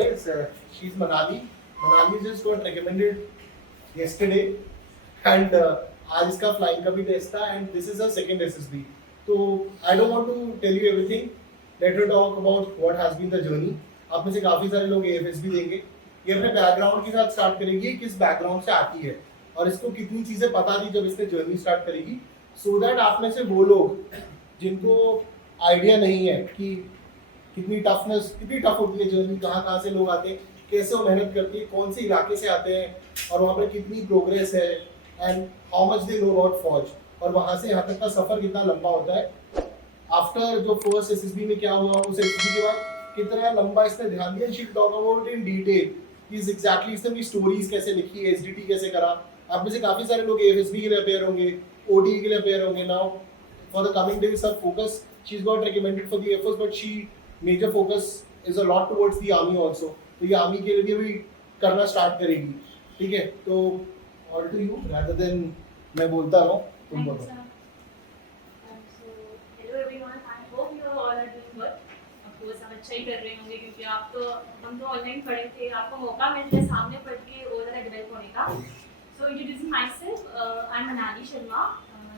guys. She's Manali. Manali just got recommended yesterday, and आज इसका flying का भी test था, and this is her second SSB. तो I don't want to tell you everything. Let her talk about what has been the journey. आप में से काफी सारे लोग AFSB देंगे. ये अपने बैकग्राउंड के साथ स्टार्ट करेगी, किस बैकग्राउंड से आती है और इसको कितनी चीजें पता थी जब इसने जर्नी स्टार्ट करेगी, सो दैट आप में से वो लोग जिनको आइडिया नहीं है कि कितनी टफ होती है जर्नी, कहाँ से लोग आते हैं, कैसे वो मेहनत करती है, कौन से इलाके से आते हैं और वहाँ पर कितनी प्रोग्रेस है, and how much they know about फौज, और वहाँ से यहाँ तक का सफर कितना लंबा होता है. आफ्टर जो फर्स्ट एसएसबी में क्या हुआ, उस एसएसबी के बाद कितना लंबा इसने ध्यान दिया, she talk about in detail is exactly इसने अपनी स्टोरीज कैसे लिखी, एसडीटी कैसे करा. आप में से काफी सारे लोग एफएसबी के लिए अपेयर होंगे, ओटी के लिए अपेयर होंगे. Now for the coming days her focus, she's got recommended for the Air Force, but she major focus is a lot towards the army also. तो ये आर्मी के लिए भी करना स्टार्ट करेगी. ठीक है, तो all to you rather than मैं बोलता रहूं, तुम बोलो. Hello everyone, I hope you all are doing good. Of course अच्छा ही कर रहे होंगे क्योंकि हम तो ऑनलाइन पढ़े थे, आपको मौका मिल गया सामने पढ़ के और ज़्यादा डेवलप होने का. So introducing myself, I am Manali Sharma.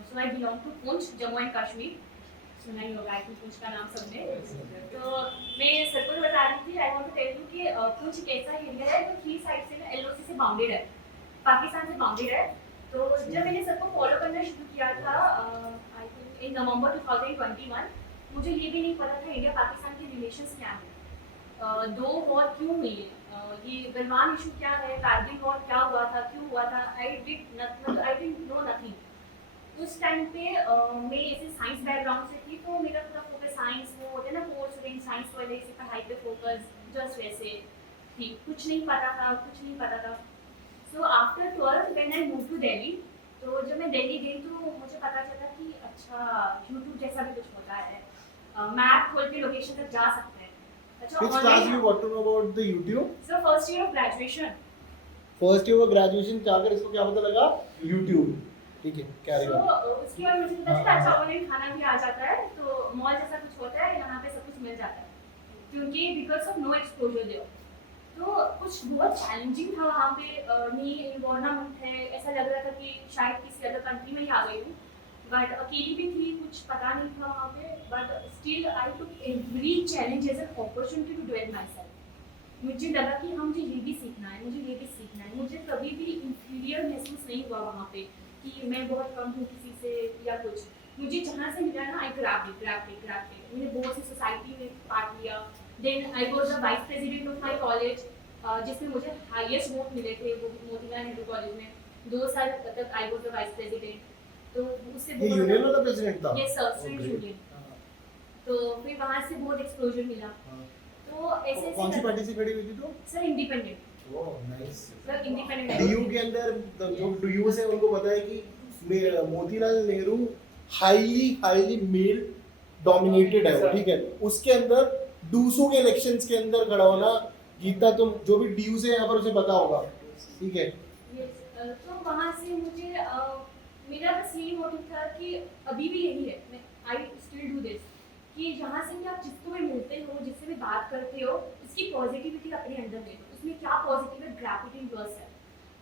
So I belong to Poonch, Jammu and Kashmir. सुना ही होगा आई थिंक पुंछ का नाम सबने. तो मैं सर को बता रही थी, I want to tell you कि पुंछ एक ऐसा एरिया है जो 3 साइड से ना एलओसी से बाउंडेड है, पाकिस्तान से बाउंडेड है. तो जब मैंने सर को फॉलो करना शुरू किया था आई थिंक इन नवंबर 2021, मुझे ये भी नहीं पता था इंडिया पाकिस्तान के रिलेशंस क्या हैं, दो वॉर क्यों हुई है, ये गलवान इशू क्या है, कारगिल वॉर क्या हुआ था, क्यों हुआ था. I did no nothing. उस टाइम पे मैं ऐसे साइंस बैकग्राउंड से थी, तो मेरा पूरा फोकस साइंस, वो होते हैं ना कोर्स स्टूडेंट साइंस वाले से पढ़ाई पे फोकस जस्ट वैसे थी, कुछ नहीं पता था. So after 12 when I move to Delhi, तो जब मैं दिल्ली गई तो मुझे पता चला कि अच्छा यूट्यूब जैसा भी कुछ होता है, मैप खोल के लोकेशन तक जा सकते हैं. अच्छा, Which class you want to know about the YouTube? So first year of graduation. First year of graduation जाकर इसको क्या पता लगा, YouTube. ठीक है, कैरी ऑन. उसके बाद मुझे पता चला अच्छा ऑनलाइन खाना भी आ जाता है, तो मॉल जैसा कुछ होता है, यहाँ पे सब कुछ मिल जाता है क्योंकि because of no exposure there. तो कुछ बहुत चैलेंजिंग था वहाँ पे, न्यू इन्वायरमेंट है, ऐसा लग रहा था कि शायद किसी अदर कंट्री में ही आ गई हूँ, बट अकेली भी थी, कुछ पता नहीं था वहाँ पे. But still I took every challenge as an opportunity to develop myself. मुझे लगा कि हाँ मुझे ये भी सीखना है. मुझे कभी भी इंफीरियर महसूस नहीं हुआ वहाँ पे कि मैं बहुत कम हूँ किसी से या कुछ. मुझे जहाँ से मिला ना आई ग्रैब इट. मैंने बहुत सी सोसाइटी में पार्ट लिया. Then I was the vice president of my college, जिसमें मुझे हाईएस्ट वोट मिले थे, वो मोतीलाल नेहरू कॉलेज में 2 साल तक आई वाज द वाइस प्रेसिडेंट. तो उससे ये यूनियन वाला प्रेसिडेंट था. Yes sir, student union. तो फिर वहाँ से बहुत एक्सपोजर मिला. तो ऐसे कौन सी पार्टी से खड़ी हुई थी तो? Sir independent. Oh nice. Sir independent DU के अंदर जो डीयू से उनको पता है कि Motilal Nehru highly male dominated है वो. ठीक है, उसके अंदर डूसू के इलेक्शंस के अंदर खड़ा होना, जीतना, तुम जो भी डीयू से यहाँ पर उसे पता होगा. ठीक है. तो वहाँ से मुझे मेरा बस यही मोटिव था कि अभी भी यही है, आई स्टिल डू दिस, कि जहाँ से भी आप जिसको भी मिलते हो, जिससे भी बात करते हो, इसकी पॉजिटिविटी अपने अंदर ले लो. उसमें क्या पॉजिटिव है, ग्रेविटी वर्स है.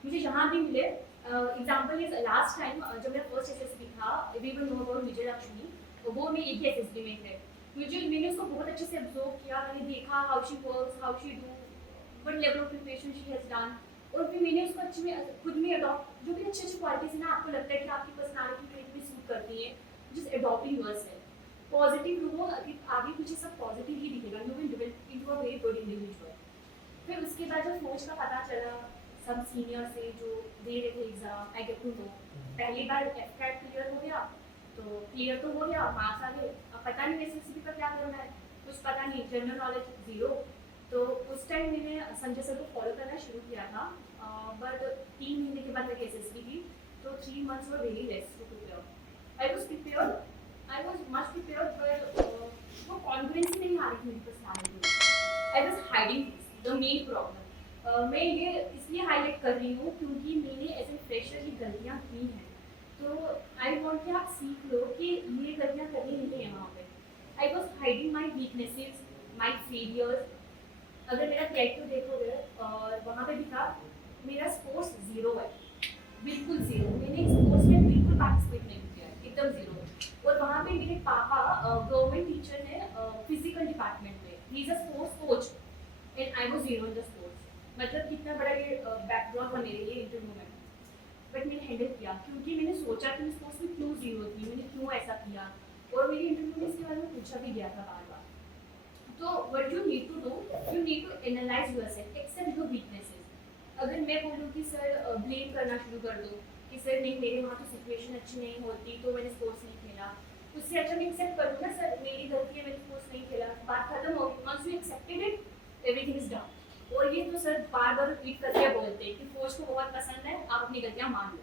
मुझे जहाँ भी मिले, एग्जाम्पल इज लास्ट टाइम जब मेरा फर्स्ट एसएसबी था, एवरीवन नो अबाउट विजय लक्ष्मी, तो वो मैं एक ही एसएसबी में थे. मैंने उसको बहुत अच्छे से ऑब्जर्व किया, मैंने देखा how she works, how she do, what level of preparation she has done. और फिर मैंने उसको अच्छे में खुद में अडॉप्ट, जो भी अच्छी क्वालिटीज है ना, आपको लगता है कि आपकी पर्सनालिटी ट्रेट में सूट करती है, जस्ट अडॉप्टिंग योरसेल्फ. पॉजिटिव लो, आगे पीछे सब पॉजिटिव ही दिखेगा. You will develop into a very good individual. फिर उसके बाद जब फौज का पता चला, सब सीनियर से जो दे रहे थे exam, I get to know. पहली बार एफकैट क्लियर हो गया, तो क्लियर तो हो गया, मार्क्स आ गए. अब पता नहीं एसएसबी का क्या करना है, कुछ पता नहीं, जनरल नॉलेज 0. तो उस टाइम मैंने संजय सर को फॉलो करना शुरू किया था, बट 3 महीने के बाद मेरी एसएसबी थी, तो 3 months were very less to prepare. I was much prepared, but वो कॉन्फिडेंस ही नहीं आ रही थी मेरी पर्सनालिटी में. I was hiding the main problem. मैं ये इसलिए हाईलाइट कर रही हूँ क्योंकि मैंने एज ए फ्रेशर ये गलतियाँ की हैं. तो आई वांट कि आप सीख लो कि ये गलतियाँ करनी नहीं है वहाँ पे. आई was hiding my weaknesses, my failures. अगर मेरा क्रिएटिव देखोगे और वहाँ पे भी था, मेरा स्पोर्ट्स जीरो है, बिल्कुल जीरो। मैंने स्पोर्ट्स में बिल्कुल पार्टिसिपेट नहीं किया है, एकदम जीरो। और वहाँ पे मेरे पापा गवर्नमेंट टीचर है फिजिकल डिपार्टमेंट में, he is a sports coach and I was zero in the sports. मतलब कितना बड़ा ये बैकग्राउंड था मेरे लिए इंटरव्यू में, बट मैंने हैंडल किया क्योंकि मैंने सोचा कि मैं स्पोर्ट्स में क्यों जीरो थी, मैंने क्यों ऐसा किया। और मेरे इंटरव्यू में इसके बारे में पूछा भी गया था बार बार। तो what you need to do, you need to analyse yourself, accept your weaknesses. अगर मैं बोलूँ कि सर ब्लेम करना शुरू कर दो कि सर नहीं मेरे वहाँ तो सिचुएशन अच्छी नहीं होती तो मैंने स्पोर्ट्स नहीं खेला, उससे अच्छा मैं एक्सेप्ट करूँ ना सर मेरी गलती है, मैंने स्पोर्ट्स नहीं खेला, बात खत्म हो गई। Once you accepted it everything is done. और ये तो सर बार बार रिपीट करके बोलते हैं कि कोच को बहुत पसंद है आप अपनी गलतियाँ मान लो।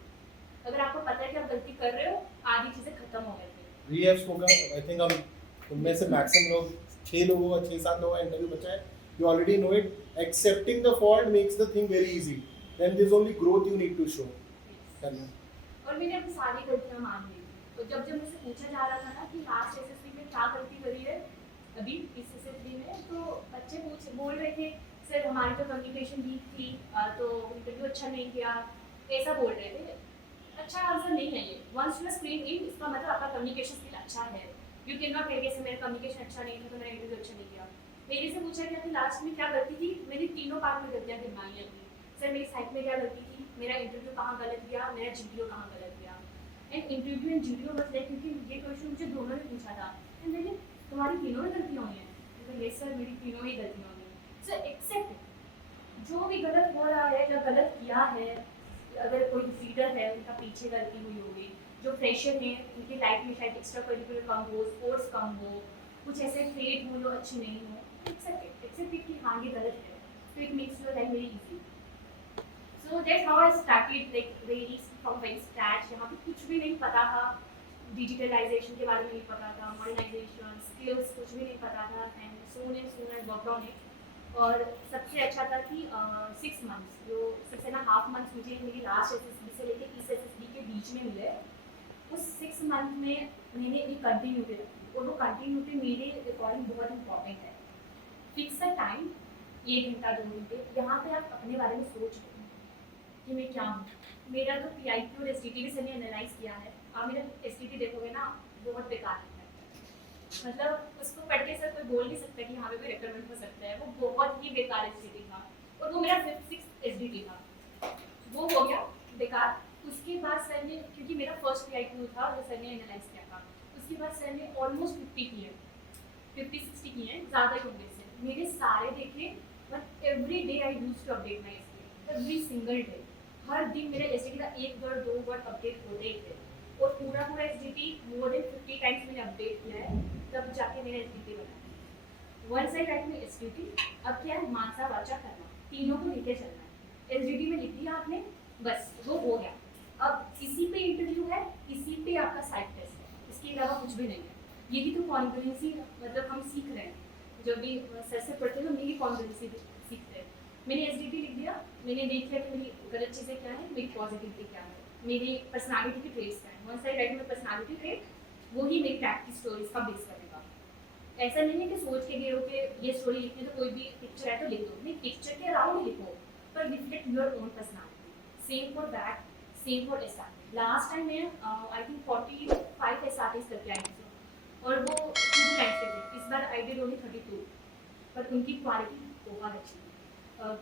अगर आपको पता है कि आप गलती कर रहे हो, आधी चीज़ें खत्म हो गई थी। We have spoken, I think हम उनमें से मैक्सिमम लोग 6 लोगों का 6-7 लोगों का इंटरव्यू बचा है। You already know it, accepting the fault makes the thing very easy, then there is only growth you need to show करना। और मैंने अपनी सारी गलतियाँ मान ली। तो जब जब मुझसे पूछा जा रहा था ना कि लास्ट एसएसबी में क्या गलती करी है अभी इस एसएसबी में, तो बच्चे बोल रहे थे सर हमारी तो कम्युनिकेशन वीक थी तो इंटरव्यू अच्छा नहीं किया, ऐसा बोल रहे थे। अच्छा आंसर नहीं है ये। वंस यू स्क्रीन इन इसका मतलब आपका कम्युनिकेशन स्किल अच्छा है। यू कैन नॉट टेक से मेरा कम्युनिकेशन अच्छा नहीं था तो मेरा इंटरव्यू अच्छा नहीं किया। मेरे से पूछा गया कि लास्ट में क्या गलती थी, मैंने तीनों पार्ट में गलतियाँ गिनवाई हैं अपनी। सर मेरी साइट में क्या गलती थी, मेरा इंटरव्यू कहाँ गलत गया, मेरा जीपीओ कहाँ गलत गया। एंड इंटरव्यू एंड जीपीओ बस लाइक क्योंकि ये क्वेश्चन मुझे दोनों ने पूछा था एंड मैंने तुम्हारी तीनों में गलतियाँ हुई हैं, तो ये सर मेरी तीनों ही गलतियाँ हुई हैं। सर एक्सेप्ट जो भी गलत हो रहा है या गलत किया है, अगर कोई रीडर है उनका पीछे गलती हुई होगी, जो फ्रेशर हैं उनकी लाइफ में शायद एक्स्ट्रा करिकुलर कम हो, स्पोर्ट्स कम हो, कुछ ऐसे ट्रेड हो जो अच्छे नहीं हो, एक्सेप्ट इट कि हाँ ये गलत है, तो it makes your life very easy. So that's how I started like very from very scratch. यहाँ पे कुछ भी नहीं पता था, डिजिटलाइजेशन के बारे में नहीं पता था, मॉडर्नाइजेशन स्किल्स कुछ भी नहीं पता था and soon I worked on it. और सबसे अच्छा था कि 6 मंथ्स जो 6.5 मंथ्स मुझे मेरी लास्ट एसएसबी से लेकर इस एसएसबी के बीच में मिले, उस 6 मंथ में मैंने एक कंटिन्यूटी रखी और वो कंटिन्यूटी मेरे अकॉर्डिंग बहुत इंपॉर्टेंट है। फिक्स अ टाइम 1 घंटा 2 घंटे, यहाँ पे आप अपने बारे में सोच रहे हो कि मैं क्या हूँ। मेरा तो पीआईक्यू और एसटीटी भी सर ने एनालाइज किया है। आप मेरा एसटीटी देखोगे ना बहुत बेकार है, मतलब उसको पढ़ के सर कोई बोल नहीं सकता कि यहाँ पे भी रिकमेंड हो सकता है, वो बहुत ही बेकार एसडीटी था। और वो मेरा 5th-6th एसडीटी था, वो हो गया बेकार। उसके बाद सर ने, क्योंकि मेरा फर्स्ट पीआईक्यू था जो सर ने एनालाइज किया था, उसके बाद सर ने ऑलमोस्ट 50 किए, 50-60 किए हैं, ज़्यादा ही होंगे से मेरे सारे देखे। But every day I use to update my SDT, every single day, हर दिन मेरे एसडीटी का 1 वर्ड 2 वर्ड अपडेट होते ही थे। और पूरा एसडीटी मोर देन 50 टाइम्स मैंने अपडेट किया है, तब जाके मैंने एसडीटी बनाया। वन साइड राइट में एसडीटी, अब क्या है मानसा वाचा करना, तीनों को लेके चलना है। एसडीटी में लिख दिया आपने, बस वो हो गया। अब इसी पे इंटरव्यू है, इसी पे आपका साइड टेस्ट है, इसके अलावा कुछ भी नहीं है। यही तो कॉन्फिडेंसी मतलब हम सीख रहे हैं, जब भी सर से पढ़ते हैं तो मेरी कॉन्फिडेंसी सीखते हैं। मैंने एसडीटी लिख दिया, मैंने देख लिया कि मेरी गलत चीज़ें क्या है, मेरी पॉजिटिविटी क्या है, मेरी पर्सनालिटी के ट्रेट्स क्या है। वन साइड राइट में पर्सनालिटी ट्रेट, वही मेरी प्रैक्टिस स्टोरीज का बेस करेगा। ऐसा नहीं है कि सोच के गए हो कि ये स्टोरी लिखनी तो कोई भी पिक्चर है तो लिख दो, नहीं, पिक्चर के अराउंड लिखो पर reflect your own personality. Same for that, same for SRT. Last time मैं आई थिंक 45 एसआरटीज करके आई थी और वो 2 टाइम्स के थे। इस बार आई डिड ओनली 32, पर उनकी क्वालिटी बहुत अच्छी थी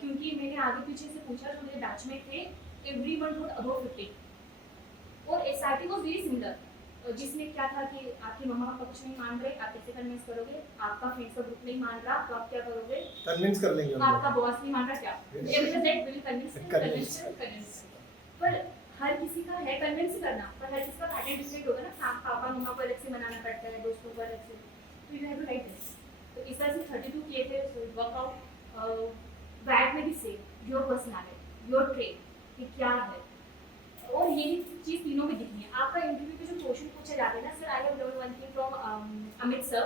क्योंकि मैंने आगे पीछे से पूछा जो मेरे बैच में थे, एवरी वन वुड अबव 50। और एसआरटी को वेरी सिमिलर, जिसमें क्या था कि आपके मम्मा पापा कुछ नहीं मान रहे, आप कैसे कन्विंस करोगे, आपका फ्रेंड्स का ग्रुप नहीं मान रहा तो आप क्या करोगे, कन्विंस कर लेंगे आपका बॉस नहीं मान रहा, क्या कन्विंस। पर हर किसी का है कन्विंस करना, पर हर किसी का पैटर्न डिफरेंट होगा ना, पापा मम्मा को अलग से मनाना पड़ता है, दोस्तों को अलग से, तो you have to write this. तो इस तरह से 32 किए थे। सो वर्कआउट बैक में भी same, your personality, your trade कि क्या है, और यही चीज़ तीनों में दिखनी है। आपका इंटरव्यू के जो क्वेश्चन पूछे जाते हैं ना, sir I have learn one thing from Amit sir.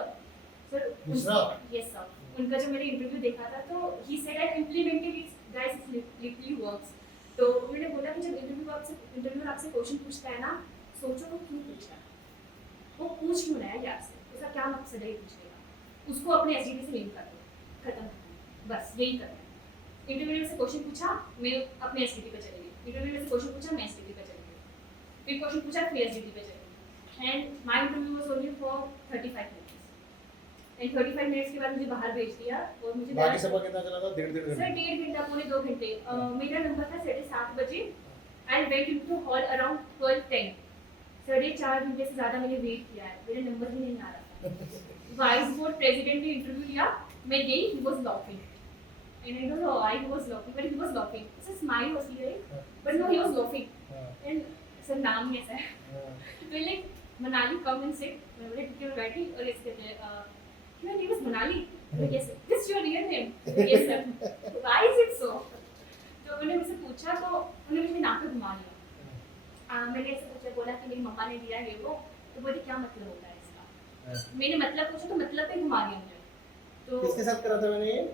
Sir yes sir, उनका जो मैंने इंटरव्यू देखा था तो he said I implemented it guys, it literally works. तो उन्होंने बोला कि जब इंटरव्यूअर आपसे क्वेश्चन पूछता है ना, सोचो वो क्यों पूछ रहा है, वो पूछ क्यों रहा है आपसे, उसका क्या मकसद है पूछने का, उसको अपने एसडीटी से लिंक कर दो, खत्म। बस यही करना है। इंटरव्यू में से क्वेश्चन पूछा, मैं अपने एसटीडी पे चली गई। इंटरव्यू में से क्वेश्चन पूछा, मैं एसटीडी पे चली गई। फिर क्वेश्चन पूछा, फिर एसटीडी पे चली गई। And my interview was only for 35 minutes. And 35 minutes के बाद मुझे बाहर भेज दिया और मुझे बाकी सबका कितना चला था? डेढ़ सर घंटे। 1.5 घंटा, पौने 2 घंटे। मेरा नंबर था 7:30 बजे। I went into hall around 12:10। 4.5 घंटे से ज़्यादा मैंने वेट किया है, मेरा नंबर ही नहीं आ रहा था। वाइस बोर्ड प्रेसिडेंट ने इंटरव्यू लिया, मैं गई, he was laughing and I don't know why he was laughing, but he was laughing. His smile was here, but no, he was laughing. And sir नाम ही ऐसा है। तो like Manali come and sit, मैं बोले ठीक है मैं बैठी और इसके your name is Manali? Yes sir. This is your real name? Yes sir. Why is it so? तो उन्होंने मुझसे पूछा तो उन्होंने मुझे नाक पे घुमा लिया। मैंने ऐसे पूछा, बोला कि मेरी मम्मा ने दिया है वो, तो बोली क्या मतलब होता है इसका? मैंने मतलब पूछा तो मतलब पे घुमा लिया मुझे। तो किसके साथ करा था मैंने ये?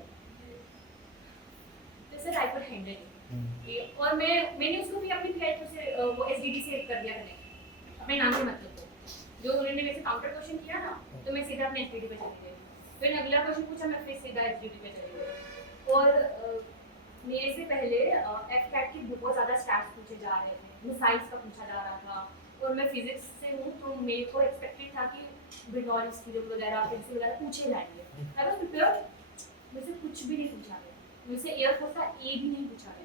Sir I could handle it. और मैंने उसको भी अपनी फ्लाइट से वो एसडीडी से कर दिया मैंने अपने नाम के मतलब को। जो उन्होंने मेरे से काउंटर क्वेश्चन किया ना, तो मैं सीधा अपने एसडीडी पे चली गई। फिर अगला क्वेश्चन पूछा, मैं फिर सीधा एसडीडी पे चली गई। और मेरे से पहले एफकैट के बहुत ज़्यादा स्टैट्स पूछे जा रहे थे, मिसाइल्स का पूछा जा रहा था। और मैं फिजिक्स से हूँ तो मेरे को एक्सपेक्टेड था कि ब्रिनॉल्ड्स थ्योरम वगैरह फिजिक्स वगैरह पूछे जाएंगे। आई वाज प्रिपेयर्ड, मुझसे कुछ भी नहीं पूछा गया। मुझसे एयरफोर्स का ए भी नहीं पूछा गया।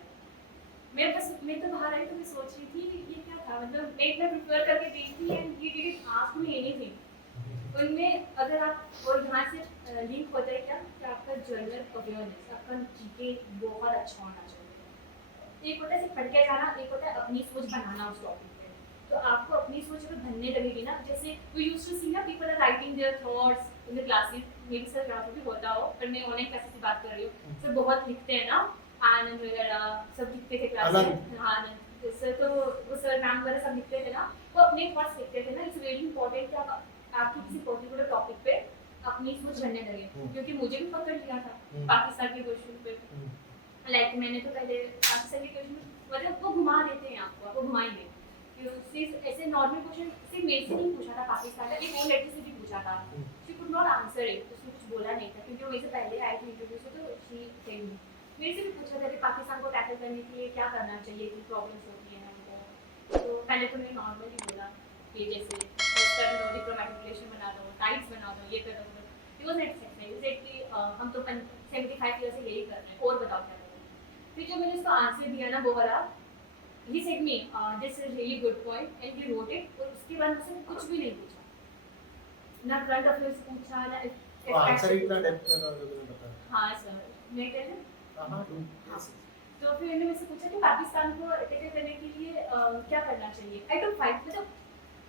मैं तो बाहर आई तो मैं सोच रही थी ये क्या था, मतलब मैं इतना प्रिपेयर करके गई थी and he didn't ask me anything. उनमें अगर आप और यहाँ से लिंक होता है क्या कि आपका जनरल अवेयरनेस, आपका जीके बहुत अच्छा होना चाहिए। एक होता है सिर्फ पढ़ के जाना, एक होता है अपनी सोच बनाना उस टॉपिक पे। तो आपको अपनी सोच अगर बनने लगेगी ना, जैसे वी यूज्ड टू सी ना people are writing their thoughts in the classes, मेरी सर क्लास भी होता हो, पर मैं ऑनलाइन क्लासेस की बात कर रही हूँ। सर बहुत लिखते हैं ना, आनंद वगैरह सब लिखते थे क्लास में। हाँ आनंद सर, तो वो सर मैम वगैरह सब लिखते थे ना, वो अपने थॉट्स लिखते थे ना। इट्स वेरी इंपॉर्टेंट कि आप आपकी किसी पर्टिकुलर टॉपिक पे अपनी सोच बनने लगे, क्योंकि मुझे भी पकड़ लिया था पाकिस्तान के क्वेश्चन पे। लाइक मैंने तो पहले पाकिस्तान के क्वेश्चन मतलब वो घुमा देते हैं आपको, आपको घुमाएंगे कि सिर्फ ऐसे नॉर्मल क्वेश्चन सिर्फ मेरे से नहीं पूछा था पाकिस्तान का, एक और लड़की से भी पूछा था। She could not answer it, उसने कुछ बोला नहीं था क्योंकि वो मेरे से पहले आई थी इंटरव्यू से, तो शी टेल मी। मेरे से भी पूछा था कि पाकिस्तान को टैकल करने के लिए क्या करना चाहिए, क्या प्रॉब्लम्स होती हैं हमको। तो पहले तो मैंने नॉर्मली बोला कि जैसे कर लो, डिप्लोमेटिक रिलेशन बना लो, टाइट्स बना दो, ये कर दो। ही वाज नॉट सेटिस्फाइड कि हम तो 75 ईयर से यही कर रहे हैं, और बताओ क्या करें। फिर जब मैंने उसको आंसर दिया ना वो वाला, he said me this is really good point and he wrote it। और उसके बाद मुझसे कुछ भी नहीं पूछा, ना करंट अफेयर्स पूछा ना आंसर इतना डेप्थ में था जो तुम्हें पता है। हाँ सर मैं कह रही हाँ तो फिर मैंने मुझसे पूछा कि पाकिस्तान को टैकल करने के लिए क्या करना चाहिए। आई डोंट फाइट, मतलब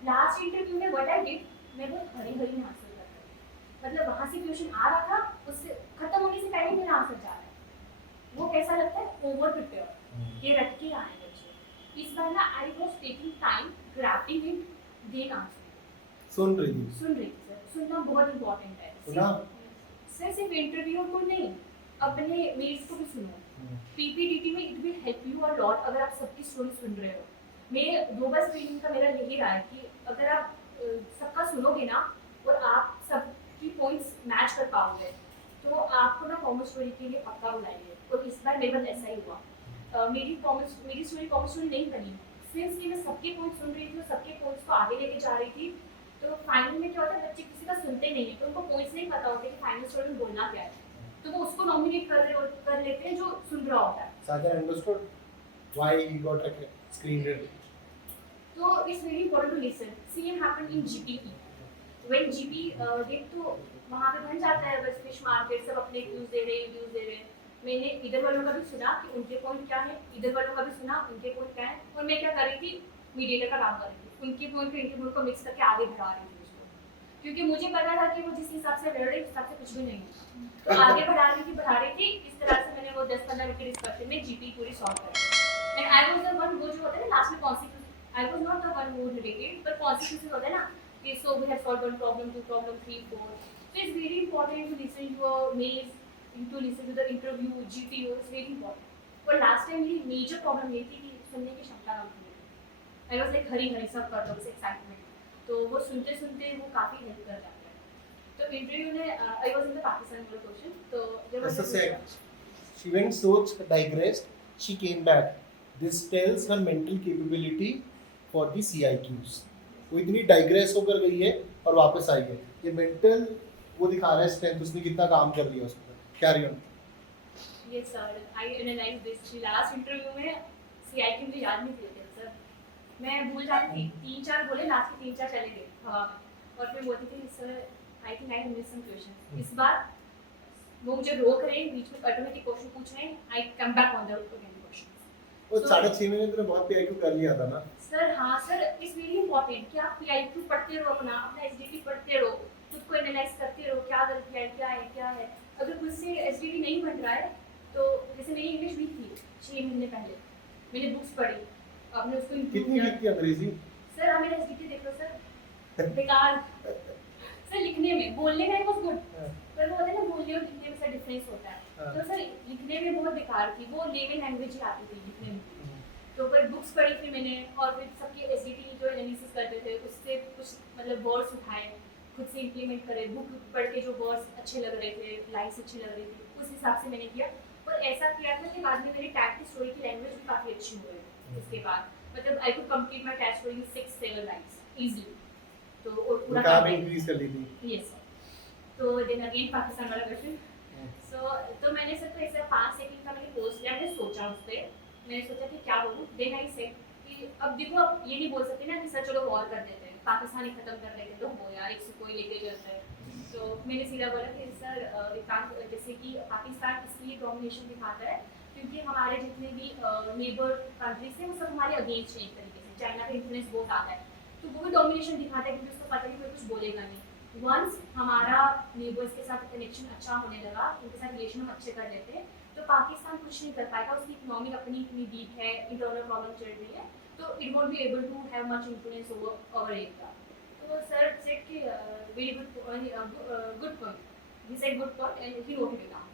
लास्ट इंटरव्यू में व्हाट आई डिड, मैं बहुत हरी हरी में आंसर कर रही थी। मतलब वहाँ से क्वेश्चन आ रहा था, उससे खत्म होने से पहले मेरा आंसर जा रहा है। वो कैसा लगता है, ओवर प्रिपेयर, ये रट के आए बच्चे। इस बार ना I was taking time grabbing it then answer. सुन रही थी सर, सुनना बहुत इंपॉर्टेंट है। सुना सर सिर्फ इंटरव्यू को नहीं, अपने मेल्स को भी सुनो। पीपीडीटी में it will help you a lot अगर आप सबकी स्टोरी सुन रहे हो। मैं दो बार ट्रेनिंग का मेरा यही रहा है कि अगर आप सबका सुनोगे ना और आप सबकी पॉइंट्स मैच कर पाओगे तो आपको ना कॉमन स्टोरी के लिए पक्का बुलाएंगे। और इस बार मेरे साथ ऐसा ही हुआ। मेरी स्टोरी कॉमन स्टोरी नहीं बनी, सिंस कि मैं सबके पॉइंट्स सुन रही थी और सबके पॉइंट्स को आगे लेके जा रही थी। तो फाइनल में क्या होता है, बच्चे किसी का सुनते नहीं है तो उनको पॉइंट्स नहीं पता होते कि फाइनल स्टोरी में बोलना क्या है, तो वो उसको नॉमिनेट कर लेते हैं जो सुन रहा होता है। Sajan understood why he got a screen red. तो it's very important to listen. Same happened in GPE. When GP did तो वहां पे बन जाता है बस फिश मार्केट, सब अपने व्यूज दे रहे। मैंने इधर वालों का भी सुना कि उनके पॉइंट क्या है, इधर वालों का भी सुना उनके पॉइंट क्या है, और मैं क्या कर रही थी, मीडिएटर का काम कर रही थी। उनके पॉइंट इनके पॉइंट को मिक्स करके आगे बढ़ा रही थी उसको, क्योंकि मुझे पता था कि वो जिस हिसाब से लड़ रही उस हिसाब से कुछ भी नहीं होता। तो आगे बढ़ा रही थी। इस तरह से मैंने वो 10-15 मिनट के डिस्कशन में जीपी पूरी सॉल्व कर दी। And I was the one, वो जो होता है ना लास्ट में consequence, I was not the one who related but consequences होता है ना कि so we have solved one problem, two problem, 3, 4। So it's very important to listen your mails, to listen to the interview, GTO is very important। और last time मेरी major problem ये थी कि सुनने की क्षमता कम थी। I was like हरी सब कर दो बस excitement, तो वो सुनते वो काफ़ी हेल्प कर जाता है। तो इंटरव्यू ने I was in the Pakistan वाला क्वेश्चन, तो जब ऐसा से She went so digressed. She came back. This tells her mental capability for the CIQs. वो इतनी डाइग्रेस होकर गई है और वापस आई है. ये मेंटल वो दिखा रहा है स्ट्रेंथ, उसने कितना काम कर लिया उसके ऊपर. Carry on. Yes sir, I analyzed this. Last interview में CIQ मुझे याद नहीं थे सर. मैं भूल जाती थी, 3-4 बोले, लास्ट के 3-4 चले गए हवा में. और फिर बोलती थी sir I think I miss some question. इस बार वो मुझे रोक रहे हैं, बीच में ऑटोमेटिक क्वेश्चन पूछ रहे हैं. I come back on the question. वो 6.5 महीने तुमने बहुत PIQ कर लिया था ना. सर हाँ सर, इट्स वेरी इंपॉर्टेंट कि आप PIQ पढ़ते रहो, अपना SDT पढ़ते रहो, खुद को एनालाइज करते रहो, क्या गलती है, क्या है. अगर खुद से SDT नहीं बन रहा है तो जैसे मेरी इंग्लिश वीक थी 6 महीने पहले, मैंने बुक्स पढ़ी, आपने उसको improve कितनी किया. वीक थी अंग्रेजी? सर आप मेरा SDT देख लो सर, बेकार. सर लिखने में, बोलने में वाज गुड, पर वो होता है ना बोलने और लिखने में सर डिफरेंस होता है. तो सर लिखने में बहुत बेकार थी, वो लेवल लैंग्वेज ही आती थी लिखने में. तो पर बुक्स पढ़ी थी मैंने, और फिर सबके SDT जो एनालिसिस करते थे उससे कुछ मतलब वर्ड्स उठाए, खुद से इम्प्लीमेंट करे, बुक पढ़ के जो वर्ड्स अच्छे लग रहे थे, लाइन्स अच्छी लग रही थी, उस हिसाब से मैंने किया. पर ऐसा किया था कि बाद में मेरी टैग की स्टोरी की लैंग्वेज भी काफ़ी अच्छी हो गई इसके बाद. मतलब I could complete my tag story in 6-7 lines easily. तो और पूरा काम इंक्रीज कर ली थी. Yes sir. तो देन अगेन पाकिस्तान वाला क्वेश्चन. सो तो मैंने सर तो ऐसे 5 सेकंड का मैंने पोस्ट किया, मैंने सोचा उस पर, मैंने सोचा कि क्या बोलूँ. देन आई सेड कि अब देखो, अब ये नहीं बोल सकते ना कि सर चलो वॉर कर देते हैं, पाकिस्तान ही खत्म कर देते तो हो यार, एक से कोई लेके चलता है. तो मैंने सीधा बोला कि सर जैसे कि पाकिस्तान इसलिए डोमिनेशन दिखाता है क्योंकि हमारे जितने भी नेबर कंट्रीज हैं वो सब हमारे अगेंस्ट हैं एक तरीके से. चाइना का इन्फ्लुएंस बहुत आता है, तो वो भी डोमिनेशन दिखाता है क्योंकि उसको पता है कि कोई कुछ बोलेगा नहीं. वंस हमारा नेबर्स के साथ कनेक्शन अच्छा होने लगा, उनके साथ रिलेशन हम अच्छे कर लेते हैं, तो पाकिस्तान कुछ नहीं कर पाएगा. उसकी इकोनॉमी अपनी इतनी वीक है, इंटरनल प्रॉब्लम चल रही है, तो it won't be able to have much influence over our area. तो सर सेड कि very good point, he said good point and he noted it down.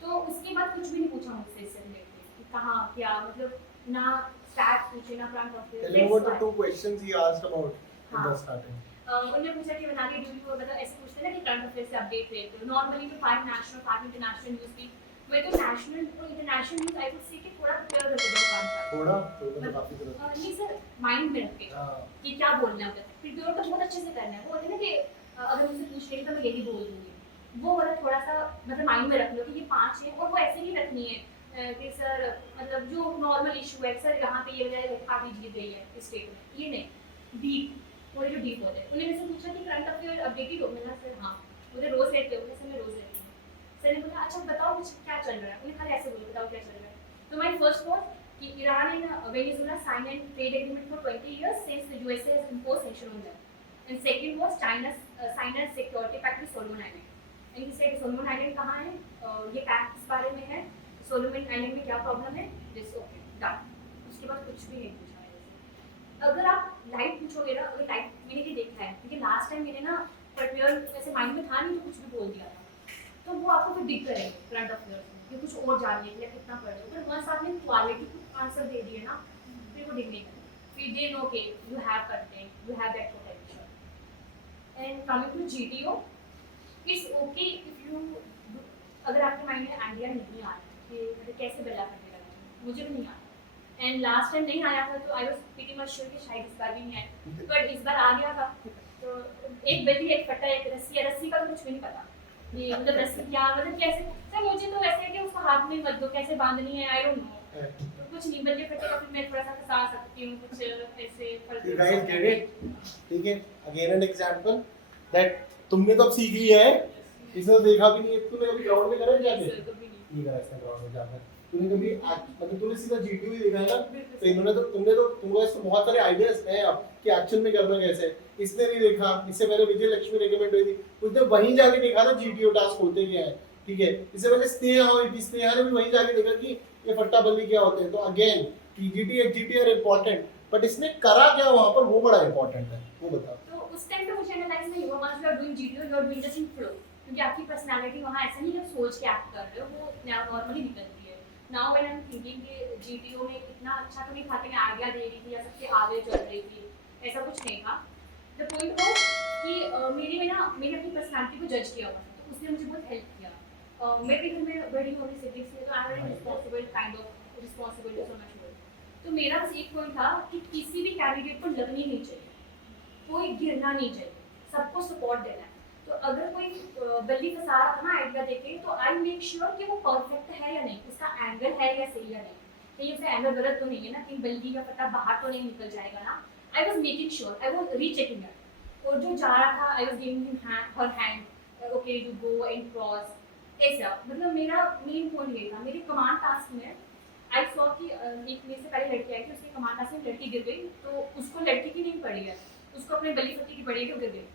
तो उसके बाद कुछ भी नहीं पूछा मुझसे इससे रिलेटेड कि कहाँ क्या, मतलब ना स्टैट्स पूछे ना current affairs. Tell me about the 2 questions he asked about in the starting. उन्होंने पूछा कि बनाने ड्यू को, मतलब ऐसे पूछते हैं ना कि करंट अफेयर्स से अपडेट रहते हो. नॉर्मली तो 5 नेशनल 5 इंटरनेशनल न्यूज़ भी, मैं तो नेशनल और international news I could see कि थोड़ा प्रिपेयर होते हो काम. थोड़ा तो काफी जरूरत है. नहीं सर, माइंड में रख के कि क्या बोलना है, प्रिपेयर तो बहुत अच्छे से करना है. वो होता है ना कि अगर मुझसे पूछ रही तो मैं यही बोल दूंगी, वो वाला थोड़ा सा मतलब माइंड में रख लो कि ये 5 है. और वो ऐसे ही रखनी है कि सर मतलब जो नॉर्मल इशू है, सर यहाँ पे ये वजह काफ़ी जीत गई है इस स्टेट में, ये नहीं डीप, थोड़े जो डीप होते हैं. उन्होंने मुझसे पूछा कि करंट अफेयर अपडेटेड हो. मैंने सर हाँ, मुझे रोज़ रहते हो. सर मैं रोज़ रहती हूँ. सर ने बोला अच्छा बताओ कुछ क्या चल रहा है. उन्हें खाली ऐसे बोला बताओ क्या चल रहा है. तो माई फर्स्ट वॉज कि Iran and Venezuela sign and trade agreement for 20 years since the USA has imposed sanction on them. And second was China's signed a security pact with Solomon Island. And he said Solomon Island कहाँ है, ये pact इस बारे में है, Solomon island में क्या problem है, दिस ओके डन. उसके बाद कुछ भी नहीं पूछा है. अगर आप लाइव पूछोगे ना, अगर लाइव मैंने ये देखा है क्योंकि लास्ट टाइम मैंने ना प्रिपेयर ऐसे माइंड में था नहीं तो कुछ भी बोल दिया था, तो वो आपको फिर दिख करेंगे करंट अफेयर्स में कि कुछ और जानने के लिए कितना पढ़ रहे हो. पर वंस आपने क्वालिटी आंसर दे दिए ना, फिर वो दिख नहीं करेंगे. फिर दे नो के you have content, you have that potential. And coming to GTO, it's okay if you, अगर आपके माइंड में आइडिया नहीं आ रहा कि मतलब कैसे बेला करने लगा, मुझे भी नहीं आता. एंड लास्ट टाइम नहीं आया था तो I was pretty much sure कि शायद इस बार भी नहीं आए, बट इस बार आ गया था. तो एक बल्ली एक फट्टा एक रस्सी है. रस्सी का तो कुछ भी नहीं पता, ये मतलब रस्सी क्या मतलब कैसे. सर मुझे तो ऐसे है कि उसको हाथ में मत दो, कैसे बांधनी है आई डोंट नो. तो कुछ नहीं, बल्ले फट्टे का फिर मैं थोड़ा सा फंसा सकती हूँ कुछ ऐसे फर्क. You guys get it? ठीक है. Again an example that तुमने तो अब सीख लिया है, इसने तो देखा भी नहीं है. तूने कभी ग्राउंड में करा है जाके? नहीं करा इसने ग्राउंड में जाकर. तूने कभी मतलब तूने सीधा GTO ही देखा है ना. तो इन्होंने तो तुमको इसमें बहुत सारे आइडियाज हैं अब कि एक्शन में करना कैसे है. इसने नहीं देखा. इससे पहले विजय लक्ष्मी रेकमेंड हुई थी, उसने वहीं जाके देखा था GTO टास्क होते क्या है. ठीक है. इससे पहले स्नेहा हुई थी, स्नेहा ने भी वहीं जाके देखा कि ये फट्टा बल्ली क्या होते हैं. तो अगेन PGT और GT आर इम्पोर्टेंट, बट इसने करा क्या वहाँ पर वो बड़ा इम्पोर्टेंट है. वो बता. तो उस टाइम पे मुझे एनालाइज नहीं हुआ. Once you are doing GTO you are doing just in flow, क्योंकि आपकी पर्सनालिटी वहाँ ऐसा नहीं है सोच के एक्ट कर रहे हो, वो नॉर्मली निकलती है. Now when I am thinking कि GTO में इतना अच्छा तो नहीं था कि मैं आइडिया दे रही थी या सबसे आगे चल रही थी, ऐसा कुछ नहीं था. द पॉइंट वाज कि मेरी में ना मैंने अपनी पर्सनालिटी को जज किया हुआ था, तो उसने मुझे बहुत हेल्प किया. मैं भी घर में बड़ी हूँ अपनी सिब्लिंग्स में, तो I am responsible kind of responsible to so much more. तो मेरा बस एक पॉइंट था कि किसी भी कैंडिडेट को लगनी नहीं चाहिए, कोई गिरना नहीं चाहिए, सबको सपोर्ट देना है। तो अगर कोई गली फंसा रहा था ना आइडिया देके, तो आई मेक श्योर कि वो परफेक्ट है या नहीं, उसका एंगल है या सही या नहीं, कहीं उसका एंगल गलत तो नहीं है ना, कहीं बल्ली का पत्ता बाहर तो नहीं निकल जाएगा ना। I was making sure, I was rechecking it. और जो जा रहा था I was giving him her hand, okay you go and cross, ऐसा। मतलब मेरा मेन पॉइंट ये था। मेरे कमांड टास्क में आई सॉ कि एक मेरे से पहले लड़की आई थी, उसके कमांड टास्क में लड़की गिर गई, तो उसको लड़की की नहीं पड़ी है, उसको अपने बली फत्ती की पड़ी है कि वो गिर गई।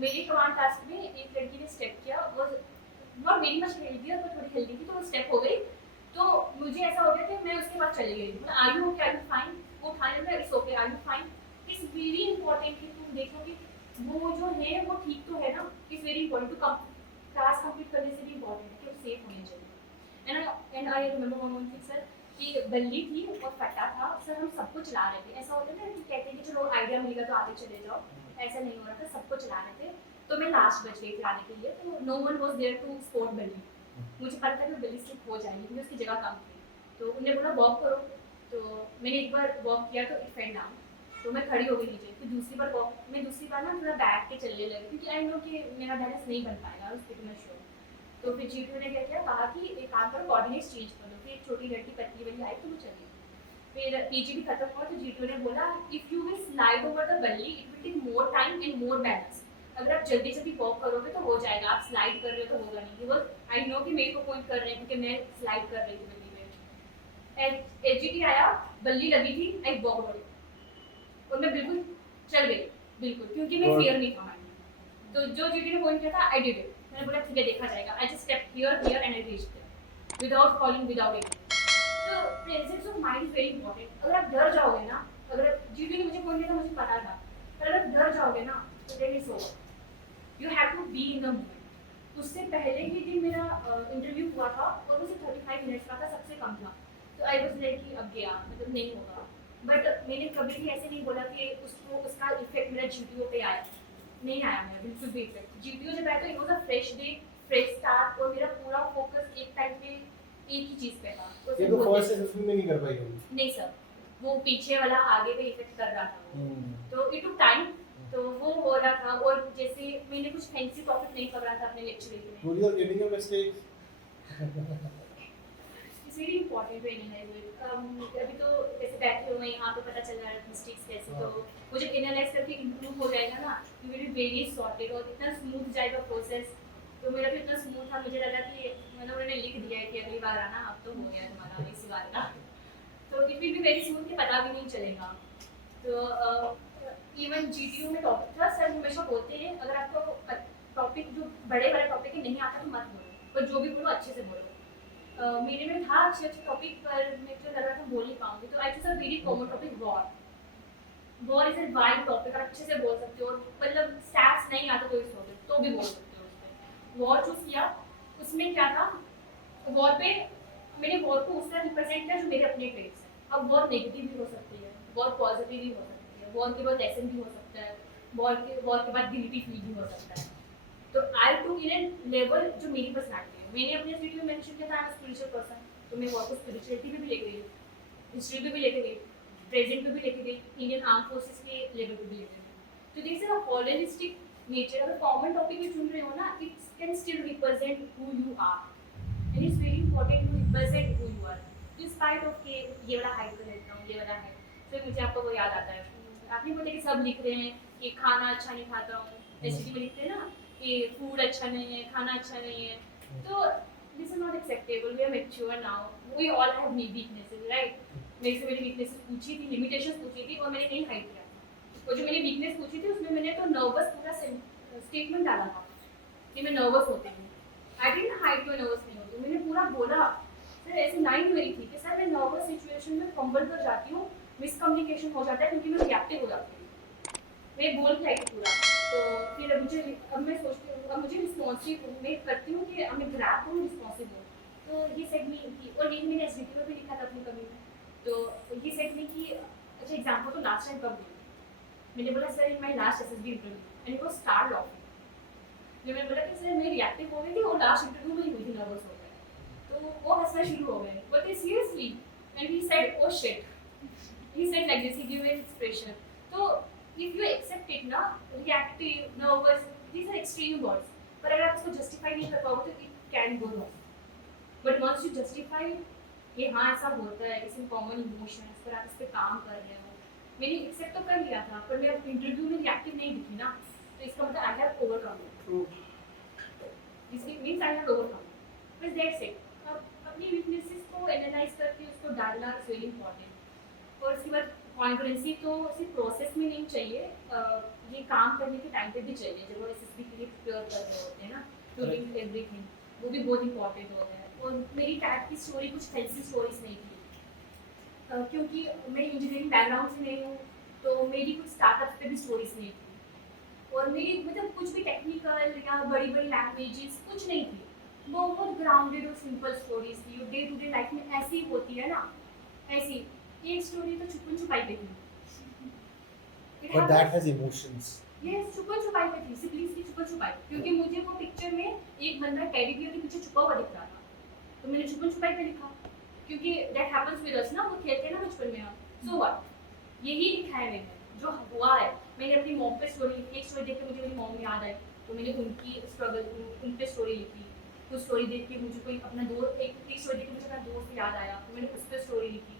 मेरे कमांड टास्क में एक लड़की ने स्टेप किया, वो नॉट वेरी मच हेल्दी है, तो थोड़ी हेल्दी थी, तो वो स्टेप हो गई। तो मुझे ऐसा हो गया कि मैं उसके बाद चली गई, मतलब are you okay, are you fine, वो उठाने में it's okay, are you fine. It's very important कि तुम देखो कि वो जो है वो ठीक तो है ना। It's very important to come class complete करने से भी इंपॉर्टेंट है कि वो सेफ होने चाहिए। And I remember one moment sir कि बल्ली थी और फटा था सर, हम सबको चला रहे थे। ऐसा होता है ना कि कहते हैं कि चलो आइडिया मिलेगा तो आगे चले जाओ, ऐसा नहीं हो रहा था, सबको चला रहे थे। तो मैं लास्ट बच गई थी आने के लिए, तो no one was there to support Balli. मुझे पता था कि बल्ली स्लिप हो जाएगी क्योंकि उसकी जगह कम थी। तो उन्होंने बोला वॉक करो, तो मैंने एक बार वॉक किया तो इट फेल डाउन, तो मैं खड़ी हो गई नीचे। फिर दूसरी बार वॉक, मैं दूसरी बार ना थोड़ा बैठ के चलने लगी क्योंकि आई नो कि मेरा बैलेंस नहीं बन पाएगा उस पर, मैं श्योर। तो फिर जीटू ने क्या किया, कहा कि एक काम करो कोऑर्डिनेट्स चेंज कर दो। फिर एक छोटी लड़की पतली वाली आई तो वो चली। फिर पीजीडी खत्म हुआ तो जीटू ने बोला if you will slide over the बल्ली it will take more time and more balance. अगर आप जल्दी जल्दी वॉक करोगे तो हो जाएगा, आप स्लाइड कर रहे हो तो होगा नहीं। वो आई नो कि मेरे को पॉइंट कर रहे हैं क्योंकि मैं स्लाइड कर रही थी बल्ली में। एचजीटी आया, बल्ली लगी थी, आई वॉक और मैं बिल्कुल चल गई, बिल्कुल, क्योंकि मैं फियर नहीं था माइंड में। तो जो जीटी ने पॉइंट किया था आई डिड इट। मैंने बोला ठीक है देखा जाएगा, I just step here and I reached there without falling without any. तो presence of mind is very important. अगर आप डर जाओगे ना, अगर जीटी ने मुझे पॉइंट किया था मुझे पता था, पर अगर डर जाओगे ना तो then it's over. You have to be in the moment. उससे पहले ही दिन मेरा इंटरव्यू हुआ था और मुझे 35 मिनट्स का था, सबसे कम था। तो आई वाज लाइक कि अब गया, मतलब नहीं होगा। बट मैंने कभी भी ऐसे नहीं बोला कि उसको उसका इफेक्ट मेरा जीटीओ पे आया, नहीं आया मेरा बिल्कुल भी इफेक्ट। जीटीओ जब आया तो it was a fresh day, fresh start, और मेरा पूरा फोकस एक टाइम पे एक ही चीज पे था। ये तो फर्स्ट एसेसमेंट में नहीं कर पाई होगी। नहीं सर, वो पीछे वाला आगे पे इफेक्ट कर रहा था, तो इट टुक टाइम। तो वो हो रहा था, और जैसे मैंने कुछ फैंसी टॉपिक नहीं पकड़ा था अपने लेक्चर में। Were you getting your mistakes? It's very important to analyse it. अभी तो जैसे बैठे हुए यहाँ पे पता चल रहा है मिस्टेक्स कैसे, तो वो जब एनालाइज करके इम्प्रूव हो जाएगा ना, you will be very sorted और इतना स्मूथ जाएगा प्रोसेस। तो मेरा भी इतना स्मूथ था, मुझे लगा कि मतलब उन्होंने लिख दिया है कि अगली बार आना, अब तो हो गया तुम्हारा इसी बार का। तो it will be very smooth कि पता भी नहीं चलेगा। तो इवन जीटीयू में टॉपिक था, सर हमेशा बोलते हैं अगर आपको टॉपिक जो बड़े वाले टॉपिक है नहीं आता तो मत बोलो, पर जो भी बोलो अच्छे से बोलो। मेरे में था अच्छे अच्छे टॉपिक, पर मेरे को लग रहा था बोल नहीं पाऊंगी। तो I choose a very common topic, war. War is a wide topic, आप अच्छे से बोल सकते हो, मतलब स्टैट्स नहीं आता तो इस तो भी बोल सकते हो उस पर। वॉर चूज किया, उसमें क्या था, वॉर पे मैंने वॉर को उस तरह रिप्रेजेंट किया जो मेरे अपने ट्रेड्स हैं। अब वॉर नेगेटिव भी हो सकती है, वॉर पॉजिटिव भी हो सकती है, वॉर के बाद लेसन भी हो सकता है, वॉर के बाद गिल्टी फील भी हो सकता है। तो आई टू इन एन लेवल जो मेरी पर्सनैलिटी है। मैंने अपने वीडियो में मेंशन किया था आई एम स्पिरिचुअल पर्सन, तो मैं वॉर को स्पिरिचुअलिटी में भी लेके गई, हिस्ट्री में भी लेके गई, प्रेजेंट में भी लेके गई, इंडियन आर्म फोर्सेस के लेवल पे भी लेके गई। तो this is a holistic nature. अगर कॉमन टॉपिक भी चुन रहे हो ना, it can still represent who you are, and it's very important to represent who you are in spite of के ये वाला हाइट कर लेता हूँ, ये वाला है। तो मुझे आपको वो याद आता है, आपने बोला कि सब लिख रहे हैं कि खाना अच्छा नहीं खाता हूँ, एसटी में लिखते हैं ना कि फूड अच्छा नहीं है, खाना अच्छा नहीं है। तो this is not acceptable, we are mature now, we all have weaknesses, right. मेरे से मेरी वीकनेसेस पूछी थी, लिमिटेशंस पूछी थी, और मैंने नहीं हाइड किया। और जो मैंने वीकनेस पूछी थी उसमें मैंने तो नर्वस पूरा स्टेटमेंट डाला था कि मैं नर्वस होती हूँ। आई डिडंट हाइड कि मैं नर्वस नहीं होती, मैंने पूरा बोला। सर ऐसी लाइन मेरी थी कि सर मैं नर्वस सिचुएशन में फंबल कर जाती हूँ, मिसकम्युनिकेशन हो जाता है क्योंकि मैं रिएक्टिव हो जाती हूँ। मैं बोल के आई थी पूरा। तो फिर अब मैं सोचती हूँ, अब मुझे रिस्पॉन्सिव मैं करती हूँ कि अब मैं ग्रैब करूँ, रिस्पॉन्सिव हूँ। तो ये सेट नहीं की, और यही मैंने एसडीटी में भी लिखा था अपनी कमी में। तो ये सेट नहीं की। अच्छा एग्जाम्पल तो लास्ट टाइम कब हुई, मैंने बोला sir in my last SSB interview, and it was star law. जब मैंने बोला कि सर मैं रिएक्टिव हो गई थी और लास्ट इंटरव्यू में ही हुई थी नर्वस हो गया, तो वो हंसना शुरू हो गए, बोलते seriously, and he said oh shit, he said like this, he gave an expression. So if you accept it ना, reactive, nervous, these are extreme words, पर अगर आप उसको justify नहीं कर पाओगे तो it can go wrong. But once you justify कि हाँ ऐसा होता है, इट्स इन कॉमन इमोशंस, पर आप इस पे काम कर रहे हो, मैंने एक्सेप्ट तो कर लिया था, पर मैं इंटरव्यू में रिएक्टिव नहीं दिखी ना, तो इसका मतलब I have overcome it. This means I have overcome. बस दैट्स इट. अब अपनी वीकनेसेस को एनालाइज करके उसको डालना इज वेरी इंपॉर्टेंट. और उसके बाद कॉन्फिडेंसी तो सिर्फ प्रोसेस में नहीं चाहिए, ये काम करने के टाइम पे भी चाहिए, जब वो एसएसबी के लिए प्रिपेयर कर रहे होते हैं ना, डूइंग एवरीथिंग, वो भी बहुत इंपॉर्टेंट होता है. और मेरी टाइप की स्टोरी कुछ फैंसी स्टोरीज नहीं थी, क्योंकि मैं इंजीनियरिंग बैकग्राउंड से नहीं हूँ, तो मेरी कुछ स्टार्टअप पे भी स्टोरीज नहीं थी. और मेरी मतलब कुछ भी टेक्निकल या बड़ी बड़ी लैंग्वेजेस कुछ नहीं थी, बहुत ग्राउंडेड और सिंपल स्टोरीज थी. डे टू डे लाइफ में ऐसी होती है ना, ऐसी एक स्टोरी तो छुपन छुपाई पे थी. But that has emotions. Yes, छुपन छुपाई पे थी, सिंपली छुपन छुपाई, क्योंकि मुझे वो पिक्चर में एक बंदा टेडी बियर के पीछे छुपा हुआ दिख रहा था, तो मैंने छुपन छुपाई पे लिखा, क्योंकि दैट हैपेंस विद अस ना, वो खेलते हैं ना बचपन में. हम सो व्हाट, यही लिखा है मैंने जो हुआ है. मैंने अपनी मॉम पे स्टोरी लिखी, एक स्टोरी देख के मुझे मेरी मॉम याद आई, तो मैंने उनकी स्ट्रगल, उन पे स्टोरी लिखी. कुछ स्टोरी देख के मुझे कोई अपना दोस्त, एक स्टोरी देख के मुझे अपना दोस्त याद आया, तो मैंने उस पर स्टोरी लिखी.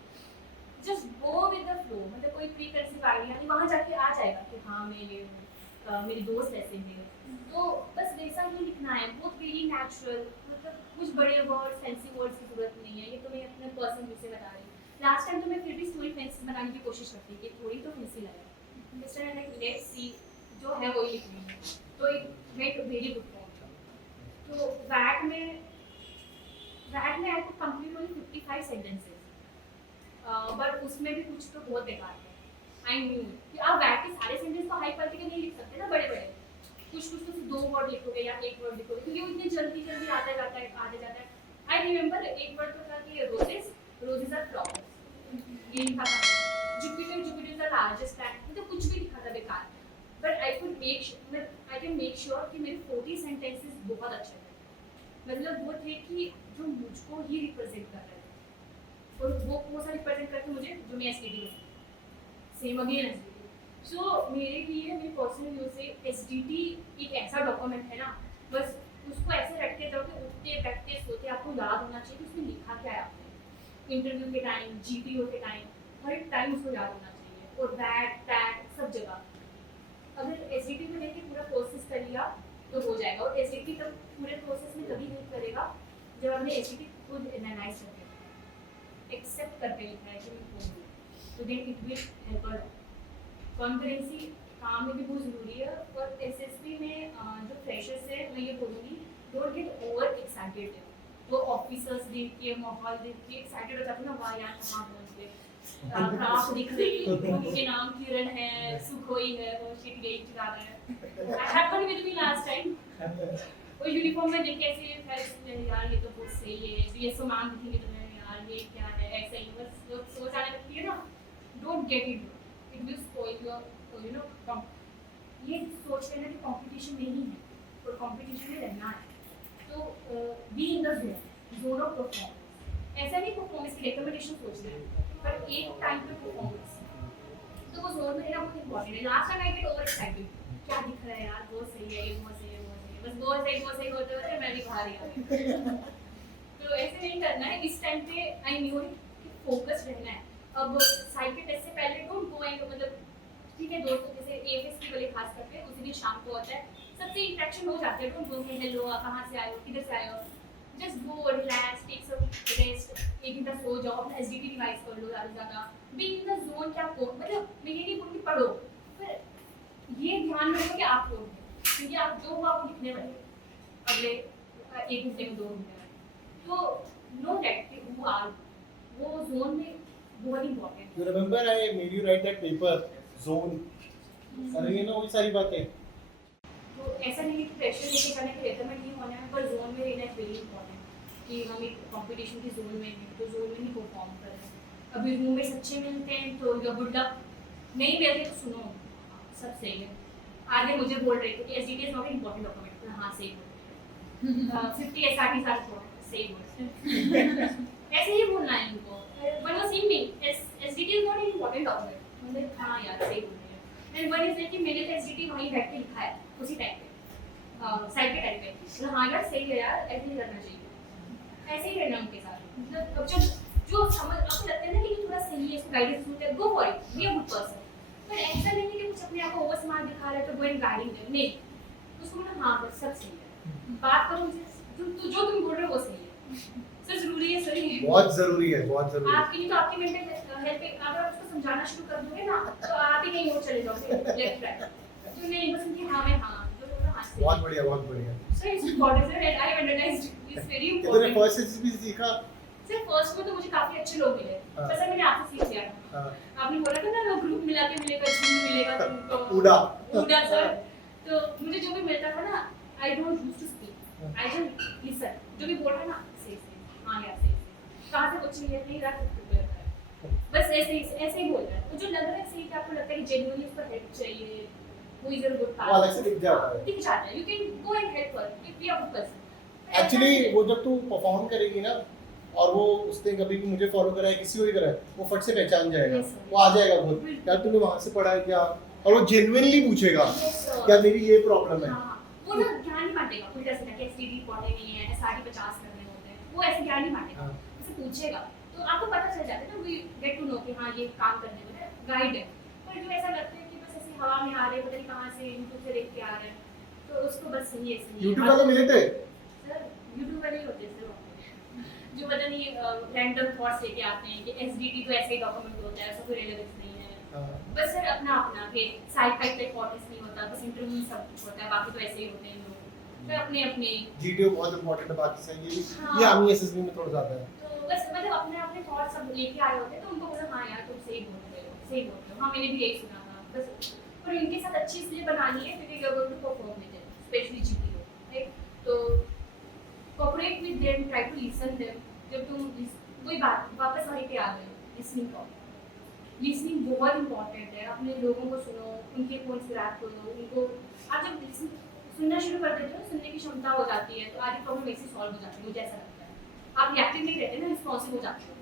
Just go with the flow, मतलब कोई प्री कंसीव आइडिया नहीं, वहाँ जाके आ जाएगा कि हाँ मैं ये मेरे दोस्त ऐसे हैं, तो बस वैसा ही लिखना है, बहुत वेरी नेचुरल. मतलब कुछ बड़े वर्ड्स, फैंसी वर्ड्स की जरूरत नहीं है. ये तो मैं अपने पर्सनल व्यू से बता रही हूँ. लास्ट टाइम तो मैं फिर भी स्टोरी फैंसी बनाने की कोशिश करती कि थोड़ी तो फैंसी लगे, इस तरह लाइक लेट्स सी जो है वही लिखनी है, तो it make very good form. तो वैट में I could complete only 55 sentences, but उसमें भी कुछ तो बहुत बेकार है. आई न्यू कि आप वैट के सारे सेंटेंस तो हाई क्वालिटी के नहीं लिख सकते ना, बड़े बड़े कुछ तो सिर्फ 2 वर्ड लिखोगे या 1 वर्ड लिखोगे, क्योंकि वो इतने जल्दी जल्दी आता जाता है. आई रिमेंबर एक वर्ड तो था कि रोजेस आर फ्लावर्स, ये लिखा था. Jupiter is the largest planet, मतलब कुछ भी लिखा था बेकार. But I can make sure कि मेरे 40 सेंटेंसेस बहुत अच्छे थे, मतलब वो थे कि जो मुझको ही रिप्रेजेंट कर रहे थे, और वो सारे रिप्रेजेंट करके मुझे जो मैं एसडीटी हूँ, सेम अगेन एसडीटी. सो मेरे लिए, मेरे पर्सनल व्यू से एसडीटी एक ऐसा डॉक्यूमेंट है ना, बस उसको ऐसे रखते रहोगे, उठते बैठते सोते आपको याद होना चाहिए कि उसमें लिखा क्या है आपने. इंटरव्यू के टाइम, जीपीओ के टाइम, हर टाइम उसको याद होना चाहिए. और दैट टैग सब जगह, अगर एसडीटी में लेके पूरा प्रोसेस कर लिया तो हो जाएगा. और एसडीटी तब पूरे प्रोसेस में कभी हेल्प करेगा जब आपने एसडीटी खुद एनालाइज करके एक्सेप्ट करके लिखा है कि मैं बोल दूँ, तो देन इट विल हेल्प अ. कॉन्फिडेंसी काम में भी बहुत ज़रूरी है. और एसएसबी में जो फ्रेशर्स है, मैं ये बोलूँगी, डोंट गेट ओवर एक्साइटेड. वो ऑफिसर्स देख के, माहौल देख के एक्साइटेड हो जाते हैं ना, वाह यार कहाँ पहुँच गए, क्राफ्ट दिख रही, उनके नाम किरण है, सुखोई है, वो शिट गई चला रहा है. Happened with me last time. वो यूनिफॉर्म में देख के ऐसे यार ये तो बहुत सही है, बीएसओ मैम दिखेंगे तो यार ये क्या है, ऐसा ही बस सोच आने लगती है ना. Don't get it will spoil your you know. ये सोच लेना कि कंपटीशन नहीं है, और कंपटीशन में रहना है, तो B in the zone of performance. ऐसा नहीं परफॉर्मेंस की रिकमेंडेशन सोचना है, पर एक टाइम पे परफॉर्मेंस, तो वो जोन में रहना बहुत इंपॉर्टेंट है. Last time I get over excited, क्या दिख रहा है यार, बहुत सही है, ये बहुत सही है, बस बहुत सही होते होते मैं भी बाहर ही आ गई. तो ऐसे नहीं करना है. इस टाइम पे आई न्यू कि फोकस रहना है. अब साइड के टेस्ट से पहले डोंट गो एंड, मतलब ठीक है दोस्तों जैसे एएफएस की वाले खास करके उसी दिन शाम को होता है, सबसे इंटरेक्शन हो जाती है. डोंट गो हेलो कहाँ से आए हो, किधर से आए हो. Just go relax, take some rest, एक घंटा सो जाओ, अपना एसडीटी रिवाइज कर लो ज़्यादा. B in the zone. क्या मतलब मैं ये नहीं बोलूँगी पढ़ो, पर ये ध्यान में रखो कि आप लोग हैं, क्योंकि आप जो हो आप लिखने वाले अगले 1 घंटे में 2 घंटे में. तो नो दैट हु आर, वो जोन में बहुत important. You remember I made you write that paper, zone. अरे ये ना वही सारी बातें. तो ऐसा नहीं कि प्रेशर लेके जाने के लेकर में नहीं होना है, पर जोन में रहना इज वेरी इंपॉर्टेंट. कि हम एक कंपटीशन की जोन में हैं, तो जोन में ही परफॉर्म करें. अभी रूममेट्स अच्छे मिलते हैं तो योर गुड लक, नहीं मिलते तो सुनो सब सही है. आगे मुझे बोल रहे थे कि SDT is not important document. हाँ सही बोल रहे हैं. 50 एसआरटीज आर सही बोल ऐसे ही बोलना है इनको one was saying me SDT is not an important document मतलब हाँ यार सही बोल रही है एंड वन इज लाइक कि मैंने तो एसडीटी वहीं बैठ के लिखा है उसी टाइम पे साइड के टाइम पे तो हाँ यार सही है यार ऐसे ही करना चाहिए ऐसे ही रहना उनके साथ मतलब अब जो समझ आपको लगता है ना कि ये थोड़ा सही है इसको गाइडेंस मिलता है go for it be a good person पर ऐसा नहीं है कि कुछ अपने आप को ओवर स्मार्ट दिखा रहे हैं तो गो एंड गाइडिंग देम नहीं उसको मतलब हाँ बस सब सही है बात करो उनसे जो तुम बोल रहे हो वो सही है सर जरूरी है सही है बहुत जरूरी है, बहुत जरूरी है। आपकी नहीं तो आपकी मेंटल हेल्थ अगर आप उसको समझाना शुरू कर दोगे ना तो आप ही कहीं और चले जाओगे लेफ्ट राइट तो नहीं बस उनकी हाँ में हाँ जो बोल रहा हाँ सही बहुत बढ़िया, बहुत बढ़िया। Sir it's important sir and I understand it's very कितने इम्पोर्टेंट फर्स्ट एसएसबी सीखा? सर फर्स्ट में तो मुझे काफी अच्छे लोग मिले हाँ। पर सर मैंने आपसे सीख लिया था हाँ, आपने बोला था ना वो ग्रुप मिला के मिलेगा झुंड मिलेगा तुमको उड़ा। उड़ा सर तो मुझे जो भी मिलता था ना I don't use to speak I just listen जो भी बोल रहा है ना सही सही हाँ यार सही सही कहाँ से कुछ नहीं रहा खुद को बोल रहा है बस ऐसे ही बोल रहा है तो जो लग रहा है सही कि आपको लगता है कि जेन्युइनली उसको हेल्प चाहिए who is a good वो अलग से दिख जाता है। दिख जाता है you can go and help her if we are good person actually वो जब तू परफॉर्म करेगी ना और वो उसने कभी भी मुझे फॉलो करा है किसी को भी करा है वो फट से पहचान जाएगा Yes, sir. वो आ जाएगा खुद यार तूने वहां से पढ़ा है क्या और वो जेन्युइनली पूछेगा Yes, sir. क्या मेरी ये प्रॉब्लम है हाँ, वो ना ज्ञान नहीं बांटेगा उल्टा सीधा कि एसटीडी पढ़े नहीं है एसआरटी 50 करने होते हैं वो ऐसे ज्ञान नहीं बांटेगा हाँ। उसे पूछेगा तो आपको पता चल जाता है ना वी गेट टू नो कि हाँ ये काम करने में गाइड है पर जो ऐसा लगता है कि बस ऐसे हवा में आ रहे पता नहीं कहाँ से यूट्यूब से देख के आ रहे हैं तो उसको बस सही है सही यूट्यूब वाले मिले थे सर यूट्यूब वाले ही होते हैं सर जो पता नहीं रैंडम थॉट्स लेके आते हैं कि एसडीटी तो ऐसे ही डॉक्यूमेंट होता है ऐसा कोई रेलेवेंस नहीं है हाँ। बस सर अपना अपना कि साइड बाय साइड पॉलिटिक्स नहीं होता बस इंटरव्यू सब कुछ होता है बाकी तो ऐसे ही होते हैं लोग तो अपने अपने जीटीओ बहुत इंपॉर्टेंट है बाकी से ये हाँ। ये आर्मी एसएसबी में थोड़ा ज्यादा है तो बस मतलब अपने अपने थॉट्स सब लेके आए होते हैं तो उनको मतलब हाँ यार तुम सही बोल रहे हो सही बोल रहे हो हाँ मैंने भी यही सुना था बस और इनके साथ अच्छी इसलिए बनानी है क्योंकि you are going to perform with them specially GTO right तो cooperate with them try to listen them जब तुम वही बात वापस वहीं पे आ गए लिसनिंग का लिसनिंग बहुत इंपॉर्टेंट है अपने लोगों को सुनो उनके पॉइंट्स ग्रैब करो उनको आप जब सुनना शुरू कर देते हो सुनने की क्षमता हो जाती है तो आधी प्रॉब्लम ऐसे सॉल्व हो जाती है मुझे ऐसा लगता है आप रिएक्टिव नहीं रहते ना रिस्पॉन्सिव हो जाते हो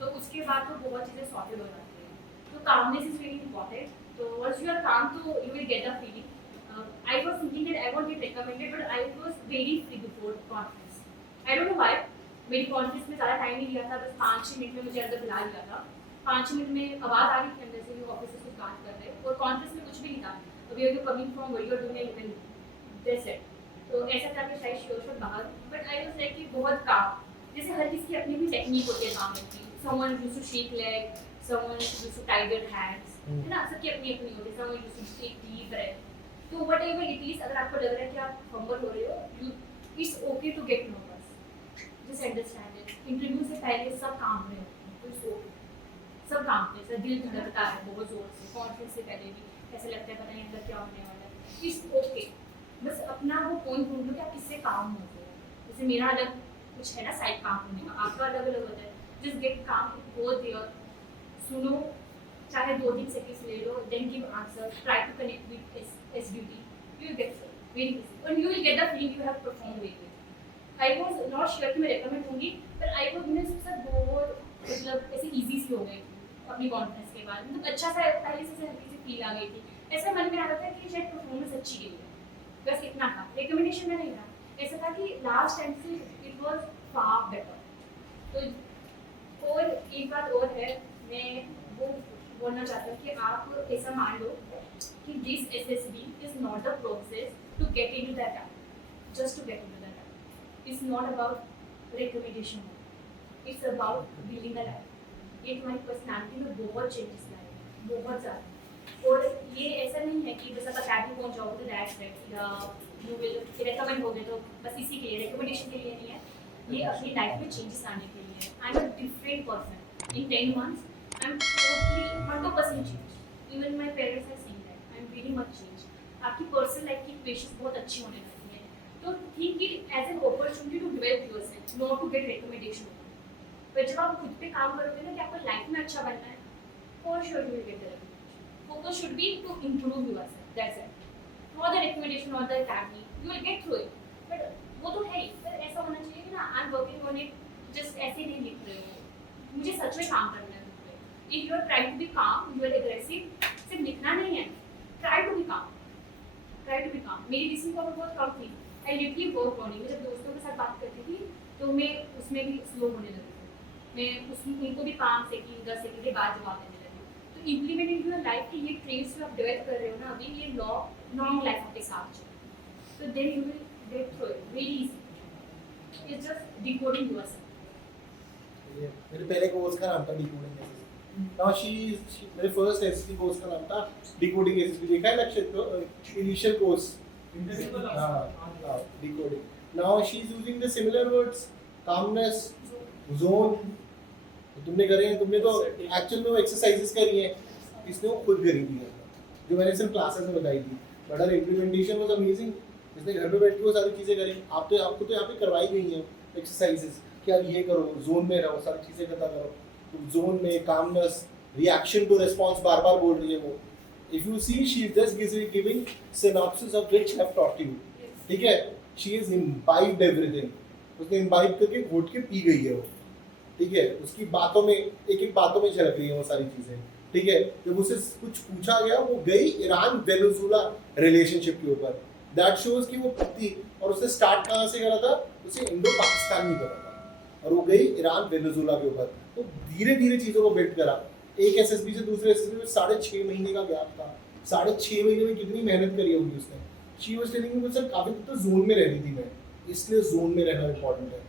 तो उसके बाद तो बहुत चीज़ें सॉर्टेड हो जाती है तो कामनेस इज वेरी इंपॉर्टेंट तो वंस यू आर काम तो you will get a feeling I was thinking that I won't get recommended but I was very free before conference I don't know why मेरी conference में ज़्यादा time नहीं लिया था बस 5-6 मिनट में मुझे अंदर बुला लिया था 5 मिनट में आवाज़ आ रही थी अंदर से भी ऑफिस से बात कर रहे और कॉन्फ्रेंस में कुछ भी नहीं था we are coming from what you are doing even this it तो ऐसा था कि शायद शोर बाहर बट आई वाज लाइक कि बहुत काम जैसे हर किसी की अपनी भी टेक्निक होती है काम की someone used to shake leg someone used to tie their hands है ना सबकी अपनी अपनी होती है someone used to take deep breath तो व्हाटएवर इट इज अगर आपको लग रहा है कि आप फंबल हो रहे हो you it's okay to get nervous just understand it interview से पहले सब काम रहे होते हैं तो इट्स ओके सब काम पे सर दिल धड़कता है बहुत जोर से कॉन्फ्रेंस से पहले भी ऐसा लगता है पता नहीं अंदर क्या होने वाला है इट्स ओके बस अपना वो पॉइंट ढूंढ लो कि आप किससे काम होते हो जैसे मेरा अलग कुछ है ना साइड काम होने का आपका अलग अलग होता है जस्ट गेट काम हो देयर सुनो चाहे 2-3 सेकंड्स ले लो then give answer try to connect with SDT you will get very easy और you will get the feeling you have perform well I was not sure कि मैं रिकमेंड होंगी पर आई वाज मैंने सब बहुत मतलब ऐसे इजी सी हो गई अपनी कॉन्फ्रेंस के बाद मतलब अच्छा सा पहले से हल्की सी फील आ गई थी ऐसा मन में आ रहा था कि शायद परफॉर्मेंस अच्छी गई है बस इतना था रिकमेंडेशन में नहीं था ऐसा था कि लास्ट टाइम से इट वाज फार बेटर तो और एक बात और है मैं वो बोलना चाहता हूँ कि आप ऐसा मान लो कि this SSB is not the process to get into that app just to get into that app it's not about recommendation it's about building a life ये तुम्हारी पर्सनैलिटी में बहुत चेंजेस लाएगा बहुत ज़्यादा और ये ऐसा नहीं है कि बस आप अकेडमी पहुंच जाओगे तो दैट्स इट या यू विल रिकमेंड हो गए तो बस इसी के लिए रिकमेंडेशन के लिए नहीं है ये अपनी लाइफ में चेंजेस लाने के लिए I am a different person in 10 months I am totally 100% change even my parents have seen that I am very much change आपकी पर्सनल लाइफ की इक्वेशंस बहुत अच्छी होने लगती है तो think it as an opportunity to develop yourself not to get recommendation पर जब आप खुद पे काम करोगे ना कि आपको लाइफ में अच्छा बनना है for sure you will get the focus should be to improve yourself. That's it. Not the recommendation or the academy. You will get through it. But वो तो है ही, पर ऐसा होना चाहिए कि ना I am working on it, just ऐसे नहीं लिख रहे हो, मुझे सच में काम करना है खुद पे। If you are trying to be calm, you are aggressive, सिर्फ लिखना नहीं है, try to be calm, try to be calm. मेरी लिसनिंग पावर बहुत कम थी, I literally work on it. जब दोस्तों के साथ बात करती थी तो मैं उसमें भी स्लो होने लगी थी, मैं उसमें उनको भी 5 सेकंड 10 सेकंड के बाद जवाब देने लगी। तो इम्प्लीमेंट इन योर लाइफ की ये ट्रेड्स जो आप डेवलप कर रहे हो ना अभी, ये लॉन्ग लाइफ आपके साथ चले, तो then you will get through it very easy. It's just decoding yourself. मेरे पहले कोर्स का नाम था डिकोडिंग एसएसबी। नाउ मेरे फर्स्ट एसएसबी कोर्स का नाम था डिकोडिंग एसएसबी। देखा है लक्षित तो initial course decoding. Now she is using the similar words, calmness, zone. तुमने करे हैं, तुमने तो एक्चुअल में वो एक्सरसाइजेस करी हैं, इसने वो खुद करी थी जो मैंने सिर्फ क्लासेस में बताई थी, but her implementation was amazing. इसने घर पे बैठ के वो सारी चीज़ें करी। आपको तो यहाँ पे करवाई गई हैं एक्सरसाइजेस कि यार ये करो, जोन में रहो, सारी चीज़ें पता करो। तो जोन में कामनेस, रिएक्शन टू रिस्पॉन्स बार बार बोल रही है वो। If you see she is just giving synopsis of which have taught you, ठीक है। शी इज इम्बाइब्ड एवरीथिंग, उसने इम्बाइब करके घोट के पी गई है वो, ठीक है। उसकी बातों में एक बातों में झलक रही है वो सारी चीजें, ठीक है। जब उसे कुछ पूछा गया वो गई ईरान वेनेजुएला रिलेशनशिप के ऊपर। दैट शोज कि वो पति, और उसने स्टार्ट कहाँ से करा था, उसे इंडो पाकिस्तान में करा था, और वो गई ईरान वेनेजुएला के ऊपर। तो धीरे धीरे चीजों को बिल्ड करा। एक एसएसबी से दूसरे एसएसबी में 6.5 महीने का गैप था। 6.5 महीने में कितनी मेहनत करी होगी उसने। She was telling me sir काफी तो जोन में रहती थी मैं, इसलिए जोन में रहना इंपॉर्टेंट है।